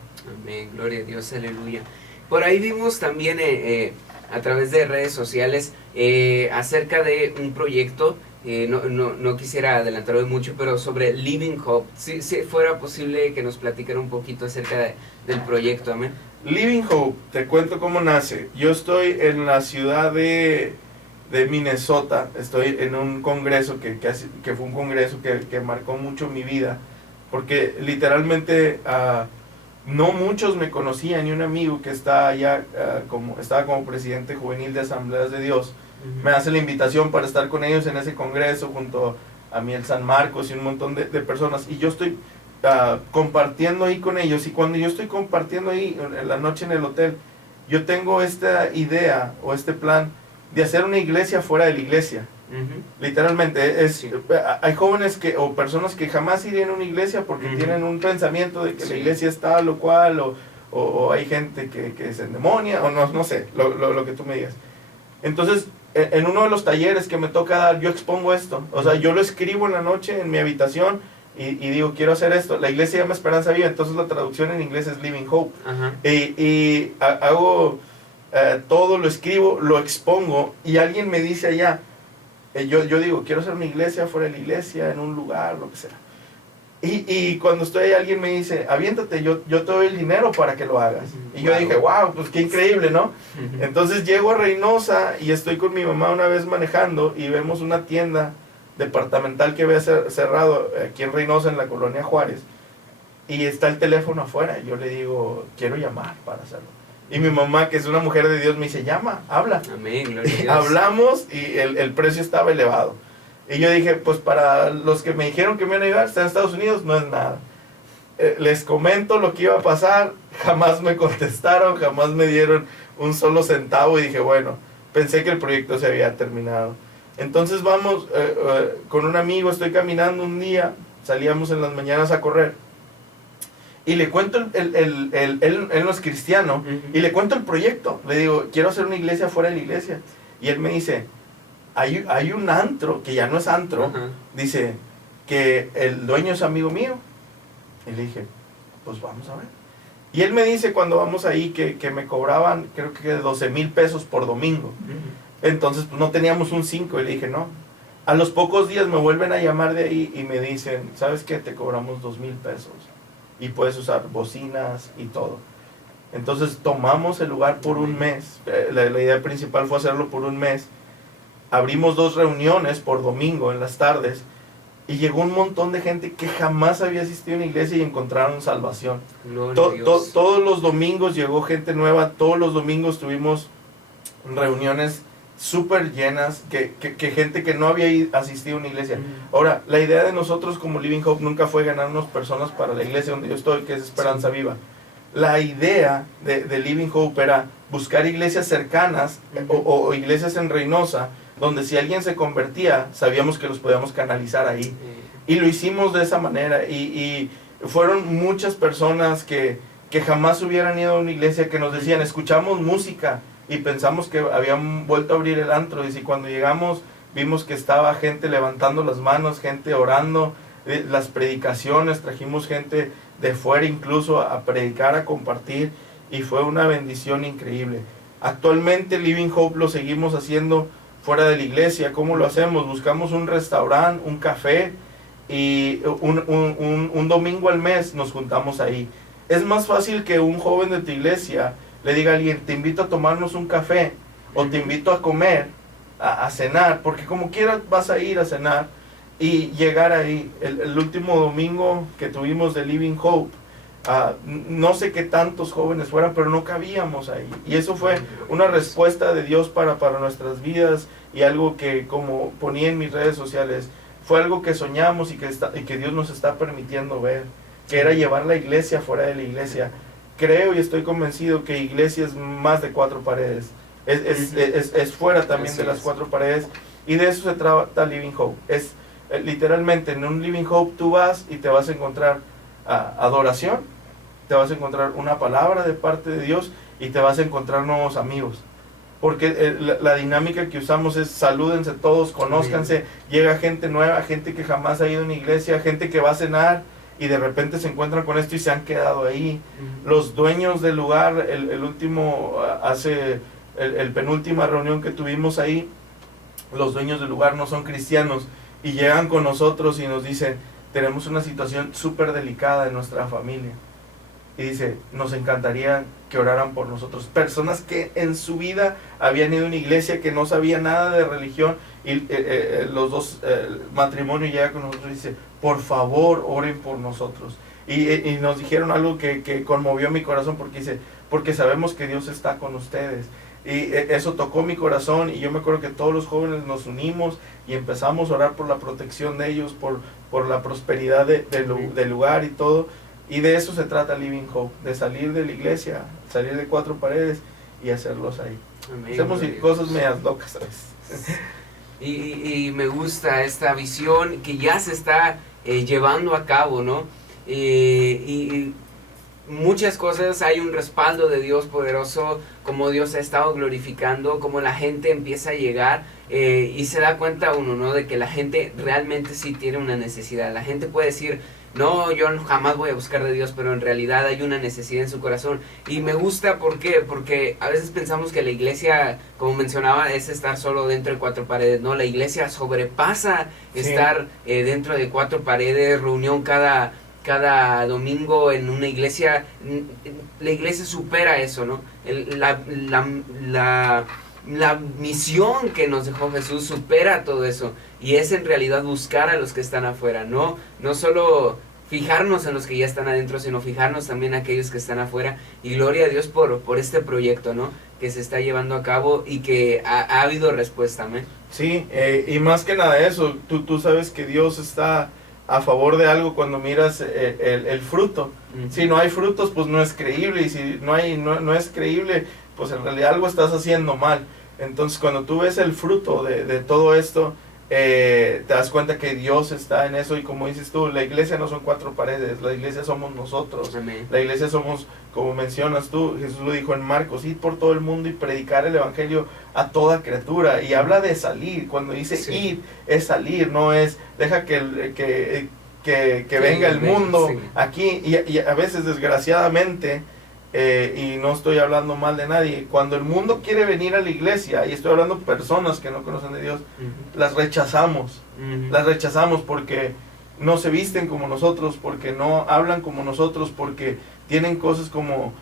Amén, gloria a Dios, aleluya. Por ahí vimos también a través de redes sociales acerca de un proyecto, no quisiera adelantarlo mucho, pero sobre Living Hope. Si fuera posible que nos platicara un poquito acerca del proyecto, amén. Living Hope, te cuento cómo nace. Yo estoy en la ciudad de Minnesota, estoy en un congreso que fue un congreso que marcó mucho mi vida, porque literalmente no muchos me conocían, y un amigo que está allá estaba como presidente juvenil de Asambleas de Dios, me hace la invitación para estar con ellos en ese congreso junto a Miel San Marcos y un montón de personas, y yo estoy compartiendo ahí con ellos, y cuando yo estoy compartiendo ahí en la noche en el hotel, yo tengo esta idea o este plan de hacer una iglesia fuera de la iglesia. Literalmente hay jóvenes o personas que jamás irían a una iglesia porque tienen un pensamiento de que la iglesia es tal o cual, o hay gente que se endemonia, o no sé, lo que tú me digas. Entonces en uno de los talleres que me toca dar, yo expongo esto, o sea, yo lo escribo en la noche en mi habitación y digo, quiero hacer esto. La iglesia se llama Esperanza Viva, entonces la traducción en inglés es Living Hope. Y hago todo, lo escribo, lo expongo, y alguien me dice allá, yo digo, quiero hacer una iglesia fuera de la iglesia, en un lugar, lo que sea. Y cuando estoy ahí, alguien me dice, aviéntate, yo te doy el dinero para que lo hagas. Y yo dije, wow, pues qué increíble, ¿no? Entonces llego a Reynosa y estoy con mi mamá una vez manejando y vemos una tienda departamental que había cerrado aquí en Reynosa, en la colonia Juárez, y está el teléfono afuera. Y yo le digo, quiero llamar para hacerlo. Y mi mamá, que es una mujer de Dios, me dice, llama, habla. Amén, gloria a Dios. Hablamos y el precio estaba elevado. Y yo dije, pues para los que me dijeron que me iban a ayudar, están en Estados Unidos, no es nada. Les comento lo que iba a pasar, jamás me contestaron, jamás me dieron un solo centavo, y dije, bueno, pensé que el proyecto se había terminado. Entonces vamos, con un amigo, estoy caminando un día, salíamos en las mañanas a correr, y le cuento, él no es cristiano, y le cuento el proyecto. Le digo, quiero hacer una iglesia fuera de la iglesia. Y él me dice, hay un antro, que ya no es antro, dice, que el dueño es amigo mío. Y le dije, pues vamos a ver. Y él me dice, cuando vamos ahí, que me cobraban, creo que 12,000 pesos por domingo. Entonces, pues no teníamos un 5, y le dije, no. A los pocos días me vuelven a llamar de ahí y me dicen, ¿sabes qué? Te cobramos 2,000 pesos. Y puedes usar bocinas y todo. Entonces tomamos el lugar por un mes. La idea principal fue hacerlo por un mes. Abrimos 2 reuniones por domingo en las tardes, y llegó un montón de gente que jamás había asistido a una iglesia y encontraron salvación. Todos los domingos llegó gente nueva, todos los domingos tuvimos reuniones súper llenas, que gente que no había asistido a una iglesia. Ahora, la idea de nosotros como Living Hope nunca fue ganarnos personas para la iglesia donde yo estoy, que es Esperanza Viva. La idea de Living Hope era buscar iglesias cercanas o iglesias en Reynosa, donde si alguien se convertía, sabíamos que los podíamos canalizar ahí. Y lo hicimos de esa manera. Y fueron muchas personas que jamás hubieran ido a una iglesia, que nos decían, escuchamos música y pensamos que habían vuelto a abrir el antro. Y si cuando llegamos vimos que estaba gente levantando las manos, gente orando, las predicaciones, trajimos gente de fuera incluso a predicar, a compartir, y fue una bendición increíble. Actualmente Living Hope lo seguimos haciendo fuera de la iglesia. ¿Cómo lo hacemos? Buscamos un restaurante, un café, y un domingo al mes nos juntamos ahí. Es más fácil que un joven de tu iglesia le diga a alguien, te invito a tomarnos un café, o te invito a comer, a cenar, porque como quieras vas a ir a cenar y llegar ahí. El último domingo que tuvimos de Living Hope, no sé qué tantos jóvenes fueran, pero no cabíamos ahí. Y eso fue una respuesta de Dios para nuestras vidas, y algo que, como ponía en mis redes sociales, fue algo que soñamos y que Dios nos está permitiendo ver, que era llevar la iglesia fuera de la iglesia. Creo y estoy convencido que iglesia es más de 4 paredes, es fuera también de las 4 paredes, y de eso se trata Living Hope. Es literalmente, en un Living Hope tú vas y te vas a encontrar adoración, te vas a encontrar una palabra de parte de Dios, y te vas a encontrar nuevos amigos. Porque la dinámica que usamos es salúdense todos, conózcanse, llega gente nueva, gente que jamás ha ido a una iglesia, gente que va a cenar y de repente se encuentran con esto y se han quedado ahí. Los dueños del lugar, el penúltima reunión que tuvimos ahí, los dueños del lugar no son cristianos y llegan con nosotros y nos dicen, tenemos una situación súper delicada en nuestra familia. Y dice, nos encantaría que oraran por nosotros. Personas que en su vida habían ido a una iglesia, que no sabía nada de religión, y los dos, el matrimonio llega con nosotros y dice, por favor, oren por nosotros. Y nos dijeron algo que conmovió mi corazón, porque dice, porque sabemos que Dios está con ustedes. Y eso tocó mi corazón, y yo me acuerdo que todos los jóvenes nos unimos y empezamos a orar por la protección de ellos, por la prosperidad del lugar y todo. Y de eso se trata Living Hope, de salir de la iglesia, salir de 4 paredes y hacerlos ahí. Amén. Hacemos cosas medias locas a veces. Y me gusta esta visión que ya se está llevando a cabo, ¿no? Y muchas cosas, hay un respaldo de Dios poderoso, como Dios ha estado glorificando, como la gente empieza a llegar y se da cuenta uno, ¿no? De que la gente realmente sí tiene una necesidad. La gente puede decir, no, yo jamás voy a buscar de Dios, pero en realidad hay una necesidad en su corazón. Y me gusta, ¿por qué? Porque a veces pensamos que la iglesia, como mencionaba, es estar solo dentro de 4 paredes. No, la iglesia sobrepasa estar dentro de 4 paredes, reunión cada domingo en una iglesia. La iglesia supera eso, ¿no? La misión que nos dejó Jesús supera todo eso, y es en realidad buscar a los que están afuera, no solo fijarnos en los que ya están adentro, sino fijarnos también en aquellos que están afuera. Y gloria a Dios por este proyecto, ¿no? Que se está llevando a cabo y que ha habido respuesta, amén. Sí, y más que nada eso, tú sabes que Dios está a favor de algo cuando miras el fruto. Si no hay frutos, pues no es creíble, y si no es creíble, pues en realidad algo estás haciendo mal. Entonces cuando tú ves el fruto de todo esto, te das cuenta que Dios está en eso. Y como dices tú, la iglesia no son 4 paredes, la iglesia somos nosotros. Amén. La iglesia somos, como mencionas tú, Jesús lo dijo en Marcos, ir por todo el mundo y predicar el evangelio a toda criatura. Y habla de salir, cuando dice ir, es salir, no es deja que venga el mundo aquí. Y a veces, desgraciadamente, y no estoy hablando mal de nadie, cuando el mundo quiere venir a la iglesia, y estoy hablando de personas que no conocen de Dios, las rechazamos. Las rechazamos porque no se visten como nosotros, porque no hablan como nosotros, porque tienen cosas como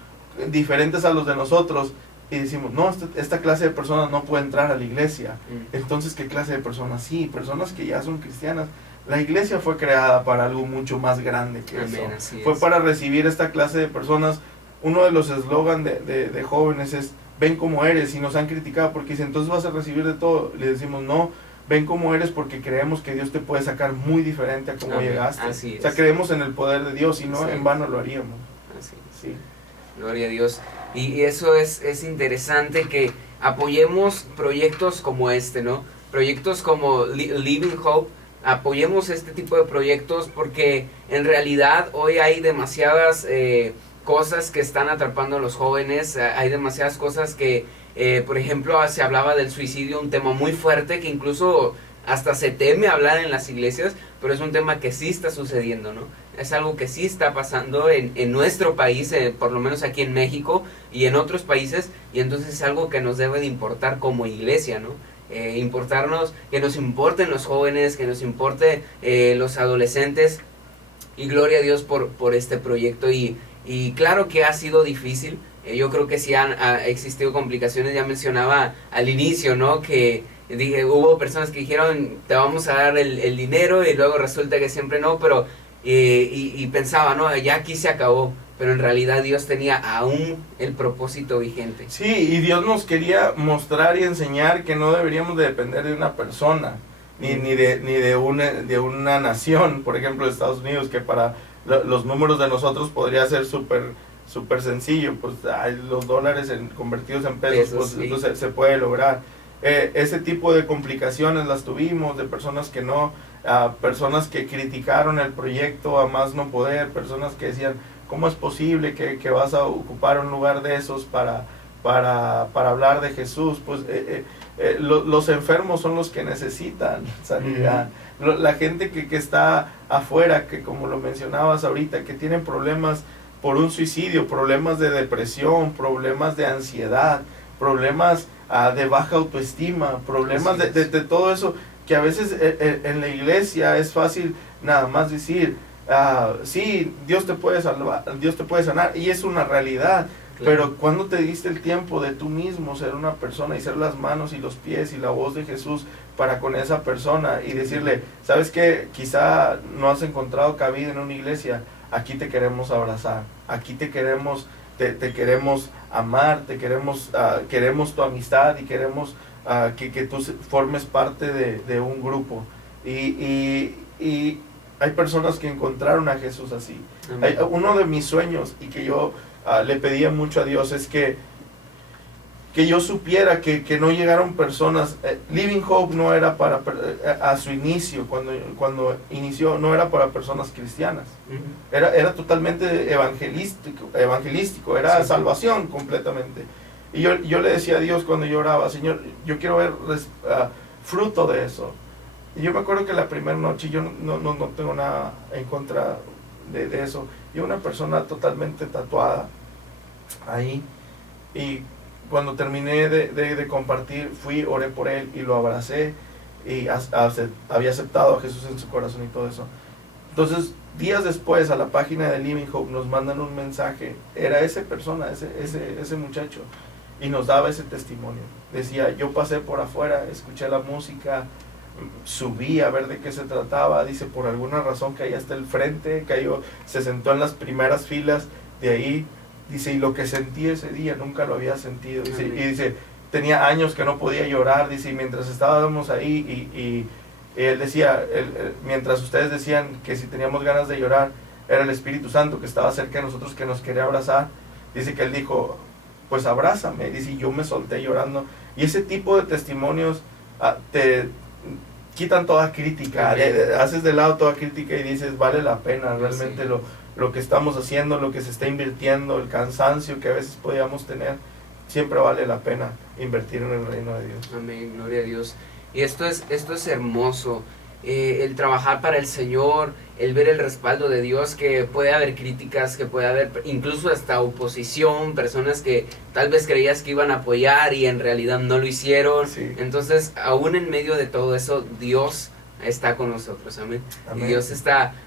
diferentes a los de nosotros, y decimos, no, esta clase de personas no puede entrar a la iglesia. Entonces, ¿qué clase de personas? Sí, personas que ya son cristianas. La iglesia fue creada para algo mucho más grande que eso. Fue para recibir esta clase de personas. Uno de los eslogan de jóvenes es, ven como eres y nos han criticado porque dicen, entonces vas a recibir de todo. Le decimos, no, ven como eres porque creemos que Dios te puede sacar muy diferente a como llegaste. Así es. O sea, creemos en el poder de Dios y no Sí. en vano lo haríamos. Así es. Sí. Gloria a Dios. Y eso es interesante, que apoyemos proyectos como este, ¿no? Proyectos como Living Hope. Apoyemos este tipo de proyectos porque en realidad hoy hay demasiadas cosas que están atrapando a los jóvenes. Hay demasiadas cosas que, por ejemplo, se hablaba del suicidio, un tema muy fuerte que incluso hasta se teme hablar en las iglesias, pero es un tema que sí está sucediendo, ¿no? Es algo que sí está pasando en nuestro país, por lo menos aquí en México y en otros países, y entonces es algo que nos debe de importar como iglesia, ¿no? Importarnos, que nos importen los jóvenes, que nos importe los adolescentes, y gloria a Dios por este proyecto. Y claro que ha sido difícil, yo creo que sí han existido complicaciones. Ya mencionaba al inicio, ¿no? Que hubo personas que dijeron, te vamos a dar el dinero, y luego resulta que siempre no, pero y pensaba, no, ya aquí se acabó, pero en realidad Dios tenía aún el propósito vigente. Sí, y Dios nos quería mostrar y enseñar que no deberíamos de depender de una persona, ni de una nación, por ejemplo, de Estados Unidos, que para los números de nosotros podría ser súper sencillo, pues los dólares convertidos en pesos, pues sí. entonces se puede lograr. Ese tipo de complicaciones las tuvimos, de personas que no, personas que criticaron el proyecto a más no poder, personas que decían, ¿cómo es posible que vas a ocupar un lugar de esos para hablar de Jesús? Pues los enfermos son los que necesitan sanidad. La gente que está afuera, que como lo mencionabas ahorita, que tienen problemas por un suicidio, problemas de depresión, problemas de ansiedad, problemas de baja autoestima, problemas de todo eso, que a veces en la iglesia es fácil nada más decir, sí, Dios te puede salvar, Dios te puede sanar, y es una realidad. Claro. Pero cuando te diste el tiempo de tú mismo ser una persona y ser las manos y los pies y la voz de Jesús para con esa persona y decirle, ¿sabes qué? Quizá no has encontrado cabida en una iglesia, aquí te queremos abrazar, aquí te queremos amar, te queremos tu amistad y queremos que tú formes parte de un grupo. Y hay personas que encontraron a Jesús así. Uno de mis sueños, y que yo le pedía mucho a Dios, es que yo supiera que no llegaron personas. Living Hope no era para, a su inicio, cuando inició, no era para personas cristianas. Era totalmente evangelístico, era salvación completamente. Y yo le decía a Dios cuando yo oraba, Señor, yo quiero ver fruto de eso. Y yo me acuerdo que la primera noche, yo no tengo nada en contra de eso, y una persona totalmente tatuada ahí, y cuando terminé de compartir, oré por él y lo abracé, y había aceptado a Jesús en su corazón y todo eso. Entonces, días después, a la página de Living Hope nos mandan un mensaje, era esa persona, ese muchacho, y nos daba ese testimonio. Decía, yo pasé por afuera, escuché la música, subí a ver de qué se trataba, dice, por alguna razón caí hasta el frente, se sentó en las primeras filas de ahí, dice, y lo que sentí ese día nunca lo había sentido, dice, y dice, tenía años que no podía llorar, dice, y mientras estábamos ahí, y él decía, mientras ustedes decían que si teníamos ganas de llorar, era el Espíritu Santo que estaba cerca de nosotros, que nos quería abrazar. Dice que él dijo, pues abrázame, dice, y yo me solté llorando. Y ese tipo de testimonios te quitan toda crítica, haces de lado toda crítica y dices, vale la pena realmente lo que estamos haciendo, lo que se está invirtiendo, el cansancio que a veces podíamos tener, siempre vale la pena invertir en el reino de Dios. Amén, gloria a Dios. Y esto es hermoso, el trabajar para el Señor, el ver el respaldo de Dios, que puede haber críticas, que puede haber incluso hasta oposición, personas que tal vez creías que iban a apoyar y en realidad no lo hicieron. Sí. Entonces, aún en medio de todo eso, Dios está con nosotros, amén. Amén. Y Dios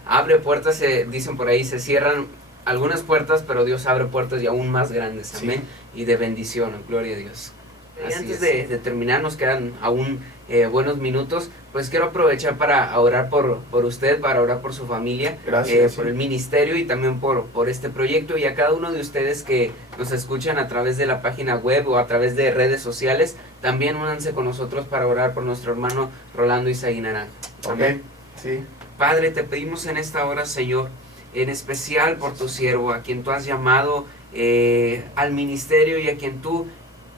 abre puertas, dicen por ahí, se cierran algunas puertas, pero Dios abre puertas y aún más grandes, amén. Sí. Y de bendición, gloria a Dios. Y antes de terminar, nos quedan aún buenos minutos, pues quiero aprovechar para orar por usted, para orar por su familia, Gracias, por sí. el ministerio y también por este proyecto, y a cada uno de ustedes que nos escuchan a través de la página web o a través de redes sociales, también únanse con nosotros para orar por nuestro hermano Rolando Isaí Naranjo. Ok, sí. Padre, te pedimos en esta hora, Señor, en especial por tu siervo, a quien tú has llamado al ministerio y a quien tú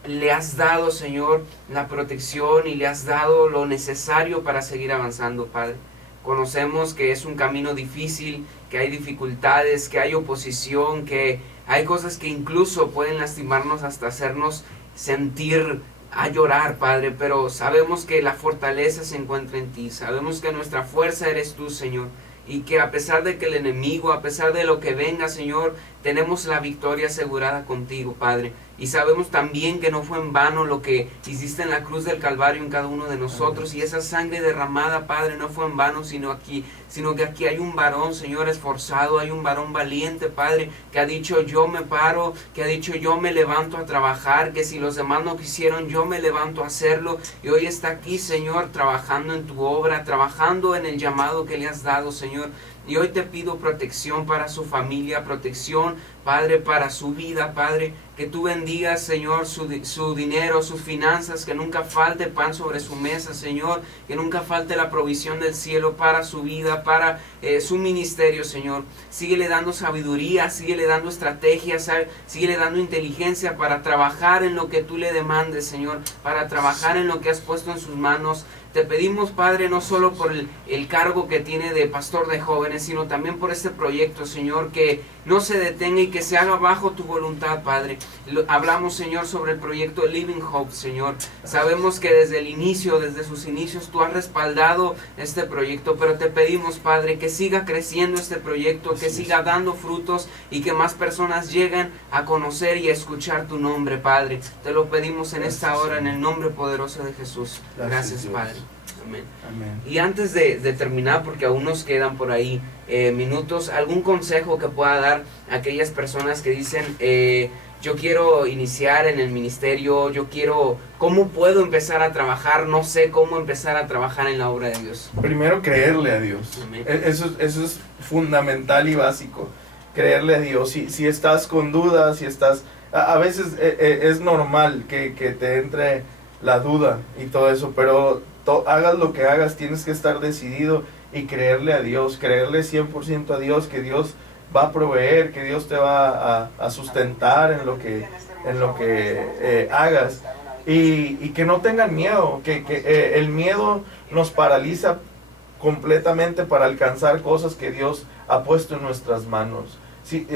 le has dado, Señor, la protección y le has dado lo necesario para seguir avanzando, Padre. Conocemos que es un camino difícil, que hay dificultades, que hay oposición, que hay cosas que incluso pueden lastimarnos hasta hacernos sentir a llorar, Padre, pero sabemos que la fortaleza se encuentra en ti, sabemos que nuestra fuerza eres tú, Señor, y que a pesar de que el enemigo, a pesar de lo que venga, Señor, tenemos la victoria asegurada contigo, Padre. Y sabemos también que no fue en vano lo que hiciste en la cruz del Calvario en cada uno de nosotros. Y esa sangre derramada, Padre, no fue en vano, sino que aquí hay un varón, Señor, esforzado, hay un varón valiente, Padre, que ha dicho yo me paro, que ha dicho yo me levanto a trabajar, que si los demás no quisieron, yo me levanto a hacerlo. Y hoy está aquí, Señor, trabajando en tu obra, trabajando en el llamado que le has dado, Señor. Y hoy te pido protección para su familia, protección, Padre, para su vida, Padre. Que tú bendigas, Señor, su dinero, sus finanzas, que nunca falte pan sobre su mesa, Señor. Que nunca falte la provisión del cielo para su vida, para su ministerio, Señor. Síguele dando sabiduría, síguele dando estrategias, síguele dando inteligencia para trabajar en lo que tú le demandes, Señor. Para trabajar en lo que has puesto en sus manos. Te pedimos, Padre, no solo por el cargo que tiene de pastor de jóvenes, sino también por este proyecto, Señor, que no se detenga y que se haga bajo tu voluntad, Padre. Hablamos, Señor, sobre el proyecto Living Hope, Señor. Sabemos que desde el inicio, desde sus inicios, tú has respaldado este proyecto, pero te pedimos, Padre, que siga creciendo este proyecto, que siga dando frutos y que más personas lleguen a conocer y a escuchar tu nombre, Padre. Te lo pedimos en esta hora, en el nombre poderoso de Jesús. Gracias, Padre. Amén. Amén. Y antes de terminar, porque aún nos quedan por ahí minutos, ¿algún consejo que pueda dar a aquellas personas que dicen, yo quiero iniciar en el ministerio, ¿cómo puedo empezar a trabajar? No sé cómo empezar a trabajar en la obra de Dios. Primero, creerle a Dios. Amén. Eso es fundamental y básico. Creerle a Dios. Si estás con dudas, si estás... A veces es normal que te entre la duda y todo eso, pero hagas lo que hagas, tienes que estar decidido y creerle a Dios, creerle 100% a Dios, que Dios va a proveer, que Dios te va a sustentar en lo que hagas, y que no tengan miedo, que el miedo nos paraliza completamente para alcanzar cosas que Dios ha puesto en nuestras manos. Sí,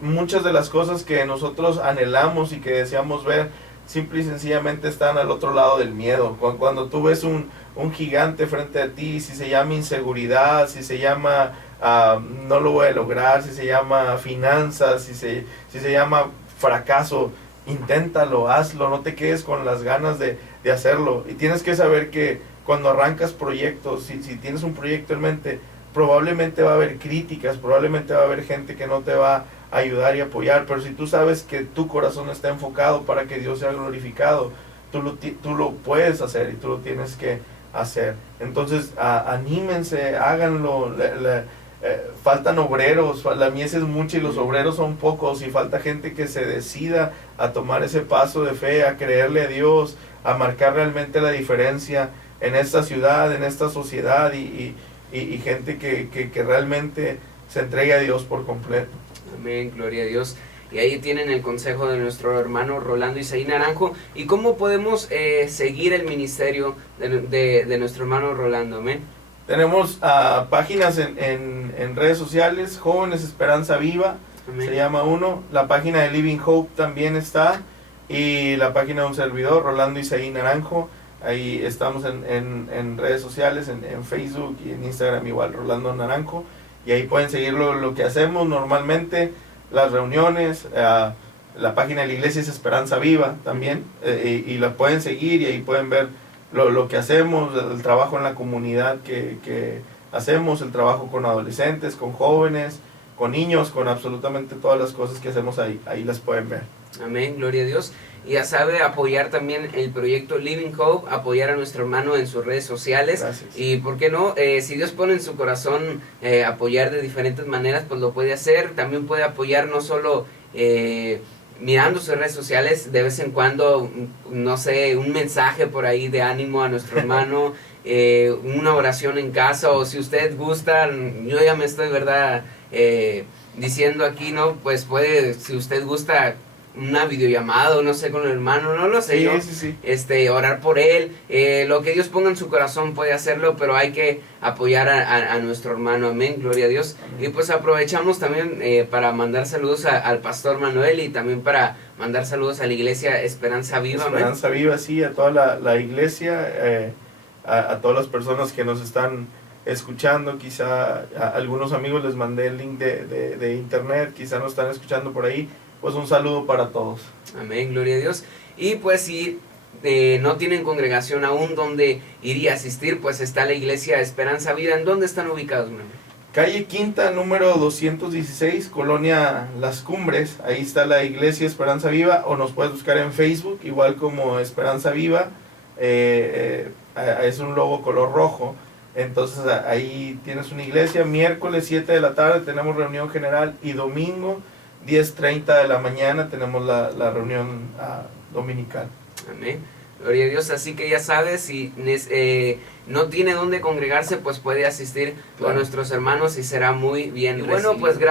muchas de las cosas que nosotros anhelamos y que deseamos ver simple y sencillamente están al otro lado del miedo. Cuando tú ves un gigante frente a ti, si se llama inseguridad, si se llama no lo voy a lograr, si se llama finanzas, si se llama fracaso, inténtalo, hazlo, no te quedes con las ganas de hacerlo. Y tienes que saber que cuando arrancas proyectos, si tienes un proyecto en mente, probablemente va a haber críticas, probablemente va a haber gente que no te va a ayudar y apoyar, pero si tú sabes que tu corazón está enfocado para que Dios sea glorificado, tú lo puedes hacer y tú lo tienes que hacer. Entonces anímense, háganlo. Faltan obreros, la mies es mucha y los obreros son pocos, y falta gente que se decida a tomar ese paso de fe, a creerle a Dios, a marcar realmente la diferencia en esta ciudad, en esta sociedad, y gente que realmente se entregue a Dios por completo. Amén, gloria a Dios. Y ahí tienen el consejo de nuestro hermano Rolando Isaí Naranjo. ¿Y cómo podemos seguir el ministerio de nuestro hermano Rolando? Amén. Tenemos páginas en redes sociales, Jóvenes Esperanza Viva, Amén. Se llama uno. La página de Living Hope también está, y la página de un servidor, Rolando Isaí Naranjo. Ahí estamos en redes sociales, en Facebook y en Instagram igual, Rolando Naranjo. Y ahí pueden seguir lo que hacemos normalmente, las reuniones, la página de la iglesia es Esperanza Viva también, y la pueden seguir, y ahí pueden ver lo que hacemos, el trabajo en la comunidad que hacemos, el trabajo con adolescentes, con jóvenes, con niños, con absolutamente todas las cosas que hacemos ahí las pueden ver. Amén, gloria a Dios. Y ya sabe, apoyar también el proyecto Living Hope, apoyar a nuestro hermano en sus redes sociales. Gracias. Y por qué no, si Dios pone en su corazón apoyar de diferentes maneras, pues lo puede hacer. También puede apoyar no solo mirando sus redes sociales, de vez en cuando, no sé, un mensaje por ahí de ánimo a nuestro hermano, una oración en casa, o si usted gusta, yo ya me estoy, ¿verdad?, diciendo aquí, ¿no? Pues puede, si usted gusta, una videollamada, no sé, con el hermano, no lo sé, Sí, yo, sí. Orar por él, lo que Dios ponga en su corazón puede hacerlo, pero hay que apoyar a nuestro hermano, amén, gloria a Dios. Amén. Y pues aprovechamos también para mandar saludos al pastor Manuel y también para mandar saludos a la iglesia Esperanza Viva, amén. Esperanza Viva, sí, a toda la iglesia, a todas las personas que nos están escuchando, quizá a algunos amigos les mandé el link de internet, quizá nos están escuchando por ahí, pues un saludo para todos. Amén, gloria a Dios. Y pues si no tienen congregación aún donde ir y asistir, pues está la iglesia Esperanza Vida. ¿En dónde están ubicados, mi hermano? Calle Quinta, número 216, Colonia Las Cumbres. Ahí está la iglesia Esperanza Viva, o nos puedes buscar en Facebook, igual como Esperanza Viva. Es un logo color rojo. Entonces ahí tienes una iglesia. Miércoles 7 de la tarde tenemos reunión general, y domingo 10:30 de la mañana tenemos la reunión dominical. Amén. Gloria a Dios. Así que ya sabes, si no tiene dónde congregarse, pues puede asistir con nuestros hermanos y será muy bien recibido. Bueno, pues gracias.